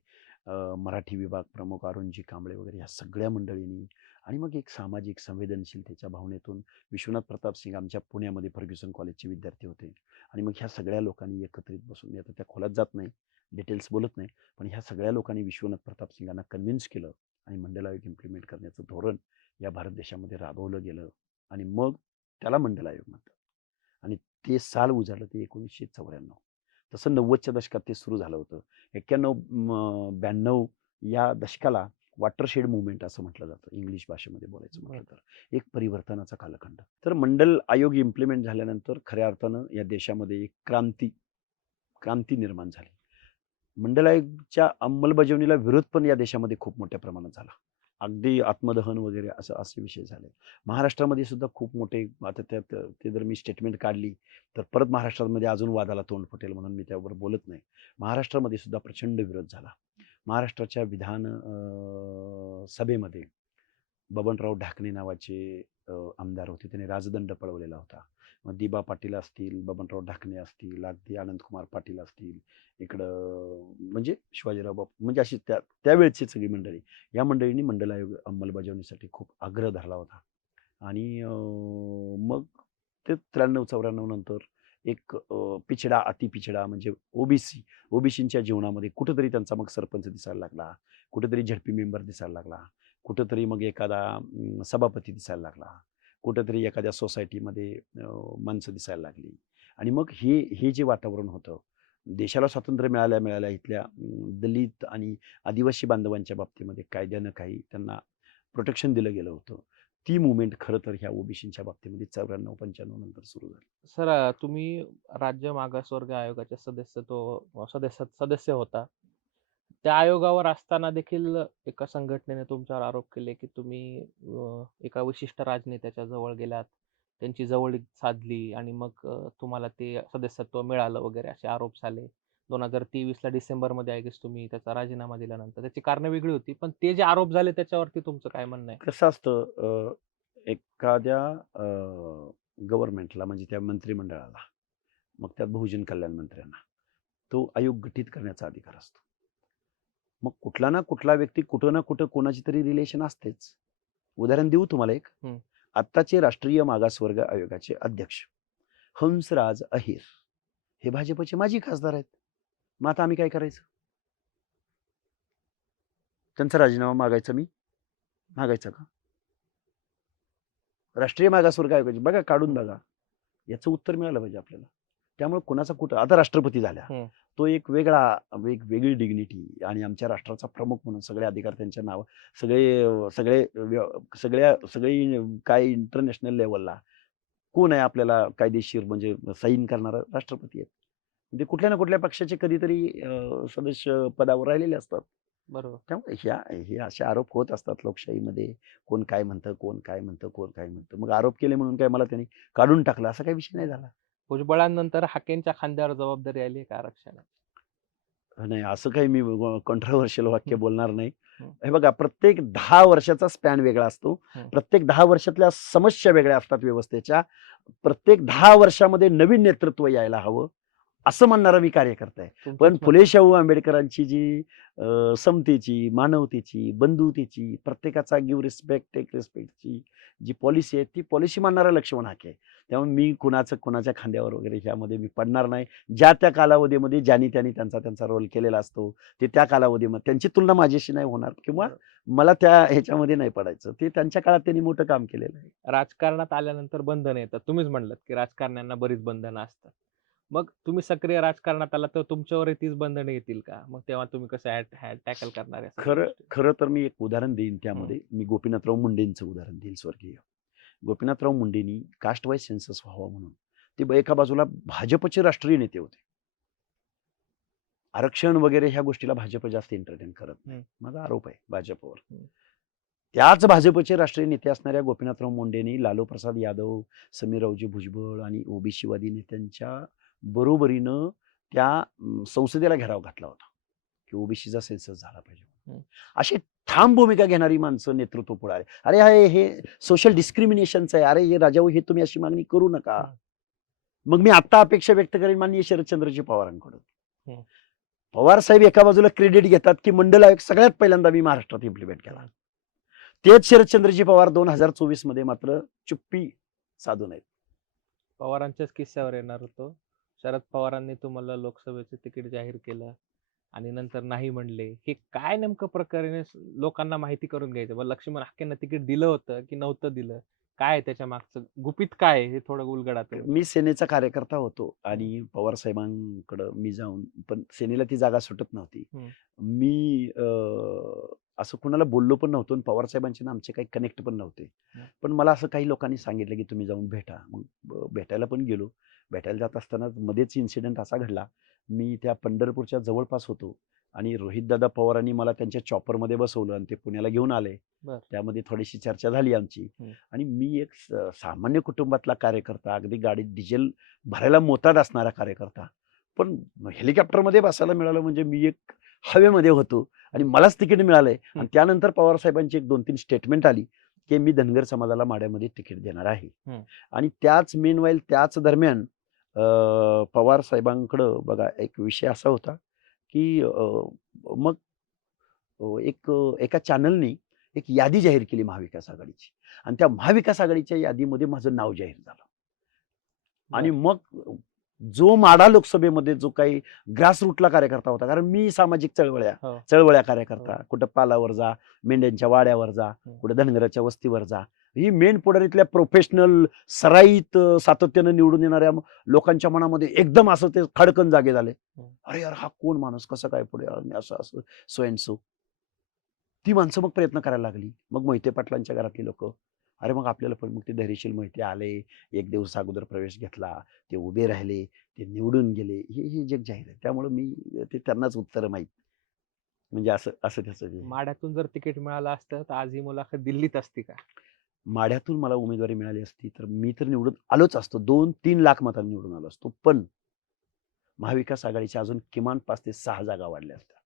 मराठी विभाग प्रमुख अरुणजी कांबळे वगैरे ह्या सगळ्या मंडळींनी आणि मग एक सामाजिक संवेदनशीलतेच्या भावनेतून विश्वनाथ प्रताप सिंग आमच्या पुण्यामध्ये फर्ग्युसन कॉलेजचे विद्यार्थी होते आणि मग ह्या सगळ्या लोकांनी एकत्रित बसून, मी आता त्या खोलात जात नाही, डिटेल्स बोलत नाही, पण ह्या सगळ्या लोकांनी विश्वनाथ प्रताप सिंगांना कन्व्हिन्स केलं आणि मंडल आयोग इम्प्लिमेंट करण्याचं धोरण या भारत देशामध्ये राबवलं गेलं आणि मग त्याला मंडल आयोग म्हणतात आणि ते साल उजाडलं ते 1994. तसं 90च्या दशकात ते सुरू झालं होतं. 91-92 या दशकाला वॉटरशेड मुव्हमेंट असं म्हटलं जातं इंग्लिश भाषेमध्ये बोलायचं म्हटलं तर. एक परिवर्तनाचा कालखंड. तर मंडल आयोग इम्प्लिमेंट झाल्यानंतर खऱ्या अर्थानं या देशामध्ये एक क्रांती निर्माण झाली. मंडल आयोगच्या अंमलबजावणीला विरोध पण या देशामध्ये खूप मोठ्या प्रमाणात झाला. अगदी आत्मदहन वगैरे असे विषय झाले. महाराष्ट्रामध्ये सुद्धा खूप मोठे आता त्यात ते जर मी स्टेटमेंट काढली, तर परत महाराष्ट्रामध्ये अजून वादाला तोंड फुटेल म्हणून मी त्यावर बोलत नाही. महाराष्ट्रामध्ये सुद्धा प्रचंड विरोध झाला. महाराष्ट्राच्या विधान सभेमध्ये बबनराव ढाकणे नावाचे आमदार होते. त्यांनी राजदंड पळवलेला होता. मग दिबा पाटील असतील, बबनराव ढाकणे असतील, अगदी आनंदकुमार पाटील असतील, इकडं म्हणजे शिवाजीराव बापू म्हणजे अशी त्यावेळची सगळी मंडळी. या मंडळींनी मंडल आयोग अंमलबजावणीसाठी खूप आग्रह धरला होता आणि मग ते 93-94 नंतर एक पिछडा, अतिपिछडा म्हणजे ओबीसींच्या जीवनामध्ये कुठेतरी त्यांचा मग सरपंच दिसायला लागला, कुठेतरी झडपी मेंबर दिसायला लागला, कुठेतरी मग एखादा सभापती दिसायला लागला, कुठेतरी एखाद्या सोसायटीमध्ये माणसं दिसायला लागली आणि मग हे जे वातावरण होतं, देशाला स्वातंत्र्य मिळाल्या इथल्या दलित आणि आदिवासी बांधवांच्या बाबतीमध्ये कायद्यानं काही त्यांना प्रोटेक्शन दिलं गेलं होतं. ती मुवमेंट खरं तर ह्या ओबीसीच्या बाबतीमध्ये 94-95 नंतर सुरू झाली. सर, तुम्ही राज्य मागासवर्ग आयोगाचे सदस्य होता. त्या आयोगावर असताना देखील एका संघटनेने तुमच्यावर आरोप केले, की तुम्ही एका विशिष्ट राजनेत्याच्या जवळ गेलात, त्यांची जवळीक साधली आणि मग तुम्हाला ते सदस्यत्व मिळालं वगैरे असे आरोप झाले. 2023ला डिसेंबरमध्ये आय गेस तुम्ही त्याचा राजीनामा दिल्यानंतर. त्याची कारणं वेगळी होती. पण ते जे आरोप झाले त्याच्यावरती तुमचं काय म्हणणं आहे? कसं असतं एखाद्या गव्हर्नमेंटला म्हणजे त्या मंत्रिमंडळाला, मग त्यात बहुजन कल्याण मंत्र्यांना, तो आयोग गठीत करण्याचा अधिकार असतो. मग कुठला ना कुठला व्यक्ती कुठं ना कुठं कोणाची तरी रिलेशन असतेच. उदाहरण देऊ तुम्हाला एक. हं. आत्ताचे राष्ट्रीय मागासवर्ग आयोगाचे अध्यक्ष हंसराज अहिर हे भाजपचे माजी खासदार आहेत. मग आता आम्ही काय करायचं? त्यांचा राजीनामा मागायचा का? राष्ट्रीय मागासवर्ग आयोगाचे बघा, काढून बघा. याचं उत्तर मिळालं पाहिजे आपल्याला. त्यामुळे कुणाचा कुठं आता राष्ट्रपती झाल्या. तो एक वेगळी डिग्निटी आणि आमच्या राष्ट्राचा प्रमुख म्हणून सगळे अधिकार त्यांच्या नाव सगळे काय इंटरनॅशनल लेव्हलला कोण आहे आपल्याला कायदेशीर म्हणजे साईन करणारा? राष्ट्रपती आहेत. म्हणजे कुठल्या ना कुठल्या पक्षाचे कधीतरी सदस्य पदावर राहिलेले असतात. बरोबर. त्यामुळे हे असे आरोप होत असतात लोकशाहीमध्ये. कोण काय म्हणतं, कोण काय म्हणतं, कोण काय म्हणतं. मग आरोप केले म्हणून काय मला त्यांनी काढून टाकलं असा काही विषय नाही झाला. भुजबळांनंतर हाकेंच्या खांद्यावर जबाबदारी आली आहे का आरक्षणाची? नाही, असं काही मी कॉन्ट्रोव्हर्शियल वाक्य हं. बोलणार नाही. हं. हे बघा, प्रत्येक 10 वर्षाचा स्पॅन वेगळा असतो. प्रत्येक 10 वर्षातल्या समस्या वेगळ्या असतात व्यवस्थेच्या. प्रत्येक 10 वर्षामध्ये नवीन नेतृत्व यायला हवं, असं म्हणणारा मी कार्यकर्ता आहे. पण फुले शाहू आंबेडकरांची जी समतेची, मानवतेची, बंधुतेची, प्रत्येकाचा गिव्ह रिस्पेक्ट, टेक रिस्पेक्टची जी पॉलिसी आहे, ती पॉलिसी मानणारा लक्ष्मण हाके आहे. त्यामुळे मी कुणाच्या खांद्यावर वगैरे ह्यामध्ये मी पडणार नाही. ज्या त्या कालावधीमध्ये ज्यांनी त्यांचा रोल केलेला असतो, ते त्या कालावधीमध्ये त्यांची तुलना माझ्याशी नाही होणार किंवा मला त्या ह्याच्यामध्ये नाही पडायचं. ते त्यांच्या काळात त्यांनी मोठं काम केलेलं आहे. राजकारणात आल्यानंतर बंधनं येतात. तुम्हीच म्हणलात, की राजकारण्यांना बरीच बंधनं असतात. मग तुम्ही सक्रिय राजकारणात आलात तर तुमच्यावरही तीच बंधनं येतील का? मग तेव्हा तुम्ही कसं टॅकल करणार आहे सगळ्या खरं गोष्टी? खरं तर मी एक उदाहरण देईन त्यामध्ये. मी गोपीनाथराव मुंडेंचं उदाहरण देईल स्वर्गीय. गोपीनाथराव मुंडेंनी कास्ट वाईज सेन्सस व्हावा म्हणून ते एका बाजूला भाजपचे राष्ट्रीय नेते होते. आरक्षण वगैरे ह्या गोष्टीला भाजप जास्त एंटरटेन करत नाही. माझा आरोप आहे भाजपवर. त्याच भाजपचे राष्ट्रीय नेते असणाऱ्या गोपीनाथराव मुंडेंनी लालू प्रसाद यादव, समीररावजी भुजबळ आणि ओबीसीवादी नेत्यांच्या बरोबरीनं त्या संसदेला घेराव घातला होता, की ओबीसीचा सेन्सस झाला पाहिजे. अशी ठाम भूमिका घेणारी माणसं नेतृत्व पुढे आले. अरे हे सोशल डिस्क्रिमिनेशनचं आहे. अरे हे राजाऊ, हे तुम्ही अशी मागणी करू नका. मग मी आता अपेक्षा व्यक्त करेन माननीय शरदचंद्रजी पवारांकडून. पवार साहेब एका बाजूला क्रेडिट घेतात, की मंडल आयोग सगळ्यात पहिल्यांदा मी महाराष्ट्रात इम्प्लिमेंट केला. तेच शरदचंद्रजी पवार 2024 मध्ये मात्र चुप्पी साधून आहेत. पवारांच्याच किस्स्यावर येणार होतो. शरद पवारांनी तुम्हाला लोकसभेचे तिकीट जाहीर केलं आणि नंतर नाही म्हणले. हे काय नेमकं प्रकरण आहे? लोकांना माहिती करून घ्यायचं. मग लक्ष्मण हाकेंना तिकीट दिलं होतं की नव्हतं दिलं? काय आहे त्याच्या मागचं गुपित काय आहे? हे थोडं उलगडा तुम्ही. मी सेनेचा कार्यकर्ता होतो आणि पवार साहेबांकडं मी जाऊन, पण सेनेला ती जागा सुटत नव्हती. मी असं कुणाला बोललो पण नव्हतो आणि पवार साहेबांचे ना आमचे काही कनेक्ट पण नव्हते. पण मला असं काही लोकांनी सांगितलं, की तुम्ही जाऊन भेटा. मग भेटायला पण गेलो. भेटायला जात असताना मध्येच इन्सिडेंट असा घडला. मी त्या पंढरपूरच्या जवळपास होतो आणि रोहितदादा पवारांनी मला त्यांच्या चॉपरमध्ये बसवलं आणि ते पुण्याला घेऊन आले. त्यामध्ये थोडीशी चर्चा झाली आमची. आणि मी एक सामान्य कुटुंबातला कार्यकर्ता, अगदी गाडीत डिझेल भरायला मोताद असणारा कार्यकर्ता. पण हेलिकॉप्टरमध्ये बसायला मिळालं म्हणजे मी एक हवेमध्ये होतो आणि मलाच तिकीट मिळालंय. आणि त्यानंतर पवार साहेबांची एक 2-3 स्टेटमेंट आली, की मी धनगर समाजाला माड्यामध्ये तिकीट देणार आहे. आणि त्याच दरम्यान पवार साहेबांकडं बघा एक विषय असा होता, की मग एका चॅनलनी एक यादी जाहीर केली महाविकास आघाडीची आणि त्या महाविकास आघाडीच्या यादीमध्ये माझं नाव जाहीर झालं. आणि मग जो माढा लोकसभेमध्ये जो काही ग्रासरूटला कार्यकर्ता होता, कारण मी सामाजिक चळवळ्या कार्यकर्ता, कुठं पालावर जा, मेंढ्यांच्या वाड्यावर जा, कुठं धनगराच्या वस्तीवर जा, ही मेन पुढारीतल्या प्रोफेशनल सराईत सातत्यानं निवडून येणाऱ्या लोकांच्या मनामध्ये एकदम असं ते खडकन जागे झाले. अरे यार, हा कोण माणूस, कसं काय पुढे असं सो अँड सो. ती माणसं मग प्रयत्न करायला लागली. मग मोहिते पाटलांच्या घरातली लोक, अरे मग आपल्याला पण मग ते धैर्यशील मोहिते आले, एक दिवस अगोदर प्रवेश घेतला, ते उभे राहिले, ते निवडून गेले. हे जग जाहीर आहे. त्यामुळं मी ते त्यांनाच उत्तरं माहीत. म्हणजे असं असं त्याचं ते. माढ्यातून जर तिकीट मिळालं असतं तर आज ही मुलाखत दिल्लीत असती का? माढ्यातून मला उमेदवारी मिळाली असती, तर मी तर निवडून आलोच असतो. 2-3 लाख मतांनी निवडून आलो असतो. पण महाविकास आघाडीच्या अजून किमान 5 ते 6 जागा वाढल्या असत्या.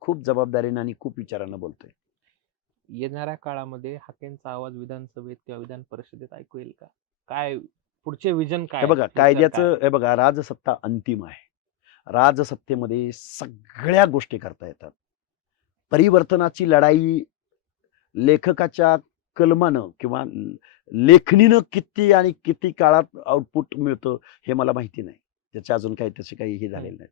खूप जबाबदारीने आणि खूप विचारानं बोलतोय. येणाऱ्या काळामध्ये हाकेंचा आवाज विधानसभेत किंवा विधान परिषदेत ऐकू येईल का? काय पुढचे विजन हे काय आहे? बघा फ्युचर काय कायद्याचं आहे? हे बघा राजसत्ता अंतिम आहे. राजसत्तेमध्ये सगळ्या गोष्टी करता येतात. परिवर्तनाची लढाई लेखकाच्या कलमानं किंवा लेखणीनं किती आणि किती काळात आउटपुट मिळतं हे मला माहिती नाही. त्याचे अजून काही तसे काही हे हं. झालेलं नाही.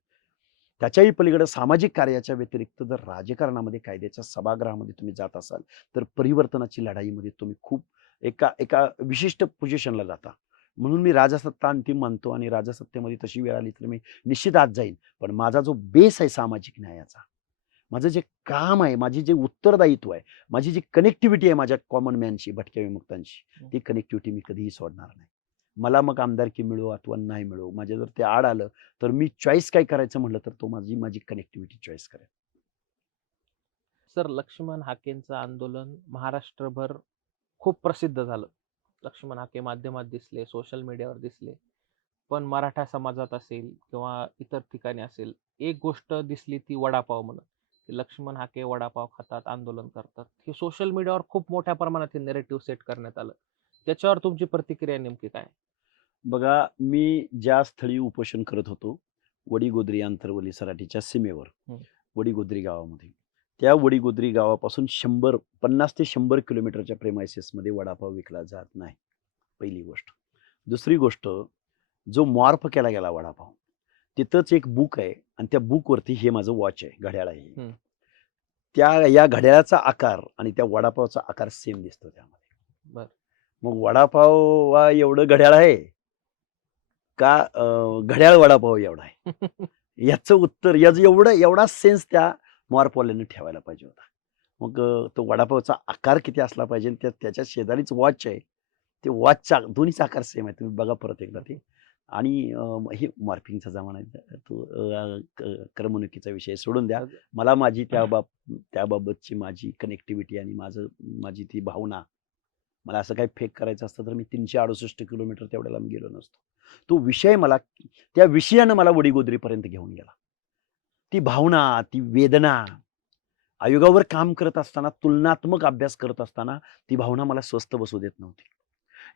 त्याच्याही पलीकडे सामाजिक कार्याच्या व्यतिरिक्त जर राजकारणामध्ये कायद्याच्या सभागृहामध्ये तुम्ही जात असाल, तर परिवर्तनाची लढाईमध्ये तुम्ही खूप एका एका विशिष्ट पोझिशनला जाता. म्हणून मी राजसत्ता अंतिम मानतो आणि राजसत्तेमध्ये तशी वेळ आली तर मी निश्चित आत जाईन. पण माझा जो बेस आहे सामाजिक न्यायाचा, माझं जे काम आहे, माझी जे उत्तरदायित्व आहे, माझी जी कनेक्टिव्हिटी आहे माझ्या कॉमन मॅनशी, भटक्या विमुक्तांशी, हं. ती कनेक्टिव्हिटी मी कधीही सोडणार नाही. मला मग आमदारकी मिळो अथवा नाही मिळो, माझ्या जर ते आड आलं, तर मी चॉईस काय करायचं म्हटलं तर तो माझी माझी कनेक्टिव्हिटी चॉईस करेन. सर लक्ष्मण हाकेंचं आंदोलन महाराष्ट्रभर खूप प्रसिद्ध झालं. लक्ष्मण हाके माध्यमात दिसले, सोशल मीडियावर दिसले. पण मराठा समाजात असेल किंवा इतर ठिकाणी असेल, एक गोष्ट दिसली ती वडापाव म्हणून. की लक्ष्मण हाके वडापाव खातात, आंदोलन करतात. हे सोशल मीडियावर खूप मोठ्या प्रमाणात हे नरेटिव्ह सेट करण्यात आलं. त्याच्यावर तुमची प्रतिक्रिया नेमकी काय? बघा, मी ज्या स्थळी उपोषण करत होतो, वडीगोद्री आंतरवली सराटीच्या सीमेवर, हं. वडीगोद्री गावामध्ये. त्या वडीगोद्री गावापासून 50 ते 100 किलोमीटरच्या प्रेमाइसेसमध्ये वडापाव विकला जात नाही, पहिली गोष्ट. दुसरी गोष्ट, जो मॉर्फ केला गेला वडापाव, तिथंच एक बुक आहे आणि त्या बुकवरती हे माझं वॉच आहे, घड्याळ आहे. हं. या घड्याळाचा आकार आणि त्या वडापावचा आकार सेम दिसतो त्यामध्ये. बरं. मग वडापाव एवढं घड्याळ आहे का घड्याळ वडापाव एवढा आहे? याचं उत्तर याचं एवढा सेन्स त्या मॉर्फवाल्याने ठेवायला पाहिजे होता. मग तो वडापावचा आकार किती असला पाहिजे आणि त्याच्या शेजारीच वॉच आहे. ते वॉचचा दोन्हीचा आकार सेम आहे. तुम्ही बघा परत एकदा ते. आणि हे मॉर्फिंगचा जमाना आहे. तो करमणुकीचा विषय सोडून द्या. अग- मला त्याबाबतची माझी कनेक्टिव्हिटी आणि माझी ती भावना, मला असं काही फेक करायचं असतं तर मी 368 किलोमीटर तेवढ्या लांब गेलो नसतो. तो विषय मला त्या विषयानं मला वडीगोद्रीपर्यंत घेऊन गेला. ती भावना, ती वेदना, आयोगावर काम करत असताना, तुलनात्मक अभ्यास करत असताना, ती भावना मला स्वस्थ बसू देत नव्हती.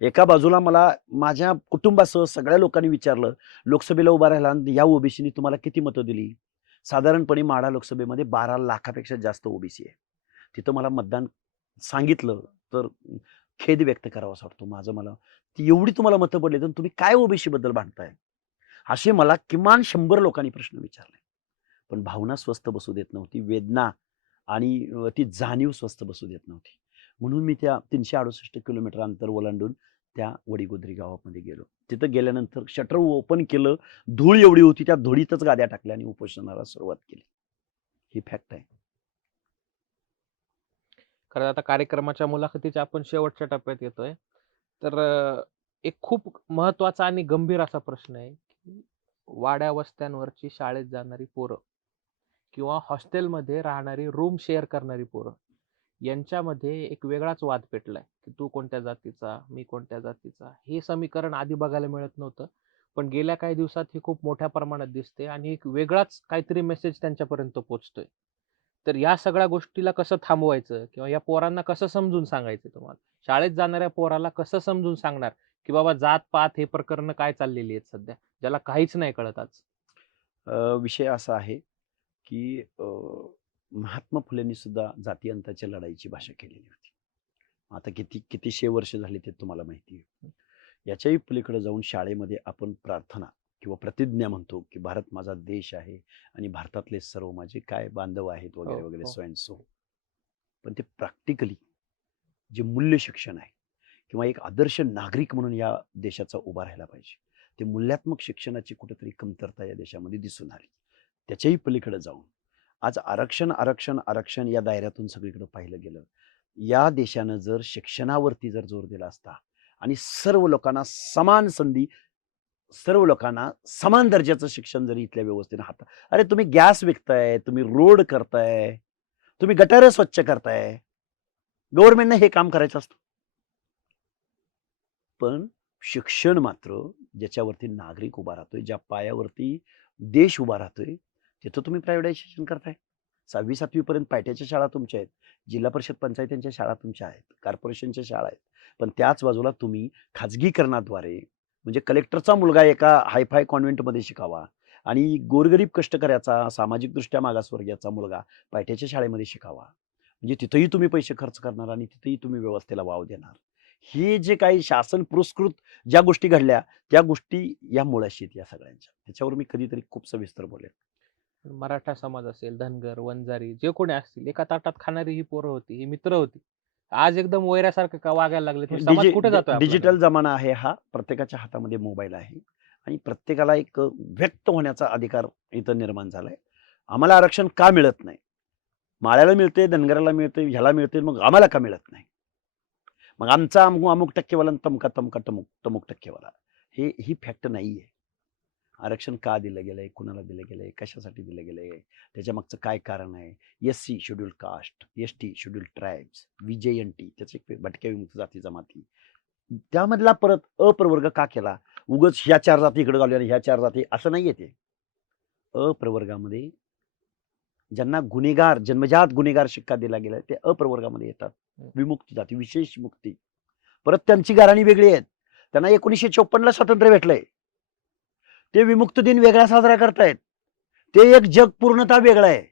एका बाजूला मला माझ्या कुटुंबासह सगळ्या लोकांनी विचारलं, "लोकसभेला उभा राहिला आणि या ओबीसीनी तुम्हाला किती मतं दिली?" साधारणपणे माढा लोकसभेमध्ये 12 लाखापेक्षा जास्त ओबीसी आहे. तिथं मला मतदान सांगितलं तर खेद व्यक्त करावासा वाटतो. मला ती एवढी तुम्हाला मतं पडली, तर तुम्ही काय ओबीसी बद्दल भांडताय? असे मला किमान 100 लोकांनी प्रश्न विचारले. पण भावना स्वस्थ बसू देत नव्हती. वेदना आणि ती जाणीव स्वस्थ बसू देत नव्हती. म्हणून मी त्या 368 किलोमीटर अंतर ओलांडून त्या वडीगोद्री गावामध्ये गेलो. तिथं गेल्यानंतर शटर ओपन केलं. धूळ एवढी होती, त्या धुळीतच गाद्या टाकल्या आणि उपोषणाला सुरुवात केली. ही फॅक्ट आहे. खरं आता कार्यक्रमाच्या मुलाखतीच्या आपण शेवटच्या टप्प्यात येतोय. तर एक खूप महत्वाचा आणि गंभीर असा प्रश्न आहे, की वाड्या वस्त्यांवरची शाळेत जाणारी पोरं किंवा हॉस्टेलमध्ये राहणारी रूम शेअर करणारी पोरं यांच्यामध्ये एक वेगळाच वाद पेटलाय, की तू कोणत्या जातीचा, मी कोणत्या जातीचा. हे समीकरण आधी बघायला मिळत नव्हतं. पण गेल्या काही दिवसात हे खूप मोठ्या प्रमाणात दिसते आणि एक वेगळाच काहीतरी मेसेज त्यांच्यापर्यंत पोहोचतोय. तर या सगळ्या गोष्टीला कसं थांबवायचं किंवा या पोरांना कसं समजून सांगायचं तुम्हाला? शाळेत जाणाऱ्या पोराला कसं समजून सांगणार, की बाबा जात-पात हे प्रकरणं काय चाललेली आहेत सध्या, ज्याला काहीच नाही कळत आज? विषय असा आहे, की महात्मा फुलेंनी सुद्धा जाती अंताच्या लढाईची भाषा केलेली होती. आता किती कितीशे वर्ष झाली ते तुम्हाला माहिती आहे. याच्याही पलीकडे जाऊन शाळेमध्ये आपण प्रार्थना किंवा प्रतिज्ञा म्हणतो, की भारत माझा देश आहे आणि भारतातले सर्व माझे काय बांधव आहेत हो, वगैरे, वगैरे हो. So and so. पण ते प्रॅक्टिकली जे मूल्य शिक्षण आहे किंवा एक आदर्श नागरिक म्हणून या देशाचा उभा राहायला पाहिजे. ते मूल्यात्मक शिक्षणाची कुठेतरी कमतरता या देशामध्ये दिसून आली. त्याच्याही पलीकडे जाऊन आज आरक्षण, आरक्षण, आरक्षण या दायऱ्यातून सगळीकडे पाहिलं गेलं, या देशानं जर शिक्षणावरती जर जोर दिला असता आणि सर्व लोकांना समान संधी, सर्व लोकांना समान दर्जाचं शिक्षण जरी इथल्या व्यवस्थेनं अरे तुम्ही गॅस विकताय, तुम्ही रोड करताय, तुम्ही गटारं स्वच्छ करताय. गव्हर्नमेंटनं हे काम करायचं असतं. पण शिक्षण मात्र ज्याच्यावरती नागरिक उभा राहतोय, ज्या पायावरती देश उभा राहतोय, तिथं तुम्ही प्रायव्हेटायझेशन करताय. 6वी-7वी पर्यंत पायट्याच्या शाळा तुमच्या आहेत. जिल्हा परिषद पंचायतींच्या शाळा तुमच्या आहेत. कॉर्पोरेशनच्या शाळा आहेत. पण त्याच बाजूला तुम्ही खाजगीकरणाद्वारे म्हणजे कलेक्टरचा मुलगा एका हाय-फाय कॉन्व्हेंटमध्ये शिकावा आणि गोरगरीब कष्टकऱ्याचा, सामाजिकदृष्ट्या मागासवर्गीयाचा मुलगा पायट्याच्या शाळेमध्ये शिकावा. म्हणजे तिथंही तुम्ही पैसे खर्च करणार आणि तिथेही तुम्ही व्यवस्थेला वाव देणार. हे जे काही शासन पुरस्कृत ज्या गोष्टी घडल्या, त्या गोष्टी या मुळाशी आहेत या सगळ्यांच्या. त्याच्यावर मी कधीतरी खूप सविस्तर बोलेन. मराठा समाज असेल, धनगर, वंजारी जे कोणी असतील, एका ताटात खाणारी ही पोरं होती, ही मित्र होती. आज एकदम वैरासारखं का वागायला लागले? हे समाज कुठे जातोय आपला डिजिटल नेमका? जमाना आहे हा. प्रत्येकाच्या हातामध्ये मोबाईल आहे आणि प्रत्येकाला एक व्यक्त होण्याचा अधिकार इथं निर्माण झालाय. आम्हाला आरक्षण का मिळत नाही? माळ्याला मिळते, धनगराला मिळते, ह्याला मिळते, मग आम्हाला का मिळत नाही? मग आमचा अमुक टक्केवाला आणि तमका तमुक टक्केवाला. ही फॅक्ट नाहीये. आरक्षण का दिलं गेलंय? कुणाला दिलं गेलंय? कशासाठी दिलं गेलंय? त्याच्या मागचं काय कारण आहे? SC scheduled caste, ST scheduled tribes, VJNT त्याचे भटक्या विमुक्त जाती जमाती. त्यामधला परत अप्रवर्ग का केला? उगाच ह्या 4 जाती इकडे घालूया आणि ह्या 4 जाती असं नाहीये ते. अप्रवर्गामध्ये ज्यांना गुन्हेगार, जन्मजात गुन्हेगार शिक्का दिला गेलाय ते अप्रवर्गामध्ये येतात. विमुक्त जाती, विशेष मुक्ती. परत त्यांची गाऱ्हाणी वेगळी आहेत. त्यांना 1954 ला स्वातंत्र्य भेटलंय. ते विमुक्त दिन वेगळा साजरा करतायत. ते एक जग पूर्णतः वेगळं आहे.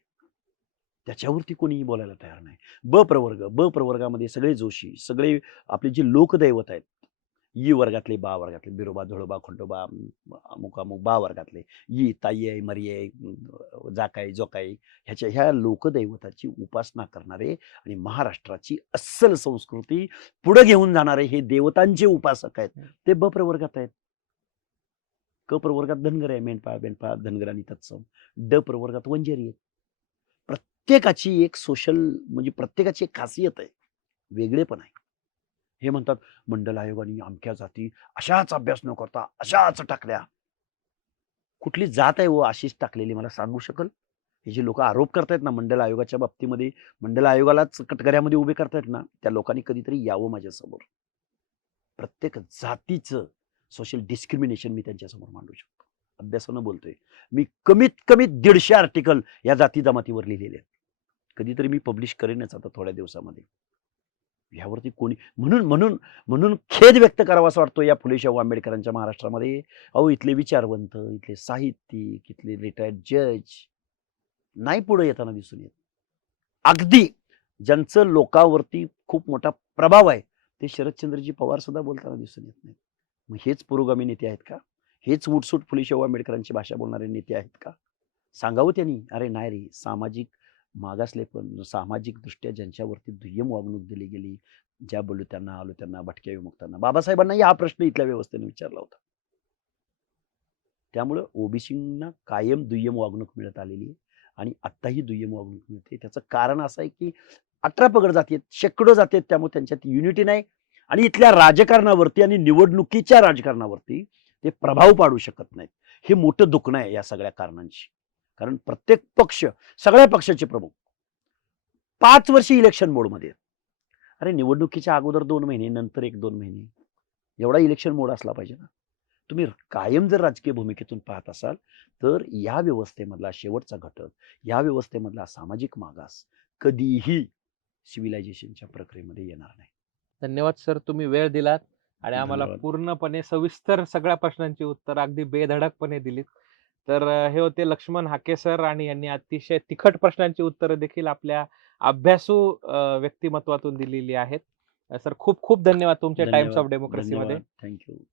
त्याच्यावरती कोणीही बोलायला तयार नाही. ब प्रवर्गामध्ये सगळे जोशी, सगळे आपले जे लोकदैवत आहेत. ई वर्गातले, बा वर्गातले, बिरोबा, धुळोबा, खंडोबा, अमुक बा वर्गातले, ई, ताई आहे, मरी आहे, जाकाई, जोकाई ह्या लोकदैवताची उपासना करणारे आणि महाराष्ट्राची अस्सल संस्कृती पुढे घेऊन जाणारे हे देवतांचे उपासक आहेत. ते ब प्रवर्गात आहेत. क प्रवर्गात धनगर आहे, मेंढपाळ, धनगर आणि तत्सम. ड प्रवर्गात वंजारी आहेत. प्रत्येकाची एक सोशल म्हणजे प्रत्येकाची एक खासियत आहे. वेगळेपण आहे. हे म्हणतात मंडल आयोगाने अमक्या जाती अशाच अभ्यास न करता अशाच टाकल्या. कुठली जात आहे हो अशीच टाकलेली मला सांगू शकाल? हे जे लोक आरोप करतायत ना मंडल आयोगाच्या बाबतीमध्ये, मंडल आयोगालाच कटकऱ्यामध्ये उभे करतायत ना, त्या लोकांनी कधीतरी यावं माझ्यासमोर. प्रत्येक जातीचं सोशल डिस्क्रिमिनेशन मी त्यांच्यासमोर मांडू शकतो. अभ्यासानं बोलतोय. मी कमीत कमी 150 आर्टिकल या जाती जमातीवर लिहिलेले आहेत. कधीतरी मी पब्लिश करेनच आता थोड्या दिवसामध्ये. ह्यावरती कोणी म्हणून म्हणून म्हणून खेद व्यक्त करावा असं वाटतो या फुले शाहू आंबेडकरांच्या महाराष्ट्रामध्ये. अहो इथले विचारवंत, इथले साहित्यिक, इथले रिटायर्ड जज नाही पुढे येताना दिसून येत. अगदी ज्यांचं लोकांवरती खूप मोठा प्रभाव आहे ते शरदचंद्रजी पवार सुद्धा बोलताना दिसून येत नाहीत. मग हेच पुरोगामी नेते आहेत का? हेच उठसूट फुले शाहू आंबेडकरांची भाषा बोलणारे नेते आहेत का? सांगावं त्यांनी, अरे नाही रे, सामाजिक मागासलेपण, सामाजिक दृष्ट्या ज्यांच्यावरती दुय्यम वागणूक दिली गेली, ज्या बलुत्यांना, आलुत्यांना, भटक्या विमुक्तांना, बाबासाहेबांनाही हा प्रश्न इथल्या व्यवस्थेने विचारला होता. त्यामुळं ओबीसींना कायम दुय्यम वागणूक मिळत आलेली आहे आणि आत्ताही दुय्यम वागणूक मिळते. त्याचं कारण असं आहे की 18 पगड जाती आहेत, शेकडो जाती आहेत, त्यामुळे त्यांच्यात युनिटी नाही आणि इथल्या राजकारणावरती आणि निवडणुकीच्या राजकारणावरती ते प्रभाव पाडू शकत नाहीत. हे मोठं दुखणं आहे या सगळ्या कारणांची. कारण प्रत्येक पक्ष, सगळ्या पक्षाचे प्रमुख 5 वर्ष इलेक्शन मोडमध्ये आहेत. अरे निवडणुकीच्या अगोदर 2 महिने, नंतर 1-2 महिने एवढा इलेक्शन मोड असला पाहिजे ना. तुम्ही कायम जर राजकीय भूमिकेतून पाहत असाल तर या व्यवस्थेमधला शेवटचा घटक, या व्यवस्थेमधला सामाजिक मागास कधीही सिव्हिलायझेशनच्या प्रक्रियेमध्ये येणार नाही. धन्यवाद सर, तुम्ही वेळ दिलात आणि आम्हाला धन्यवाद. पूर्णपणे सविस्तर सगळ्या प्रश्नांची उत्तर अगदी बेधडकपणे दिलीत. तर हे होते लक्ष्मण हाके सर आणि यांनी अतिशय तिखट प्रश्नांची उत्तरं देखील आपल्या अभ्यासू व्यक्तिमत्वातून दिलेली आहेत. सर खूप खूप धन्यवाद तुमच्या टाइम्स धन्यवाद. ऑफ डेमोक्रेसीमध्ये. धन्यवाद. Thank you.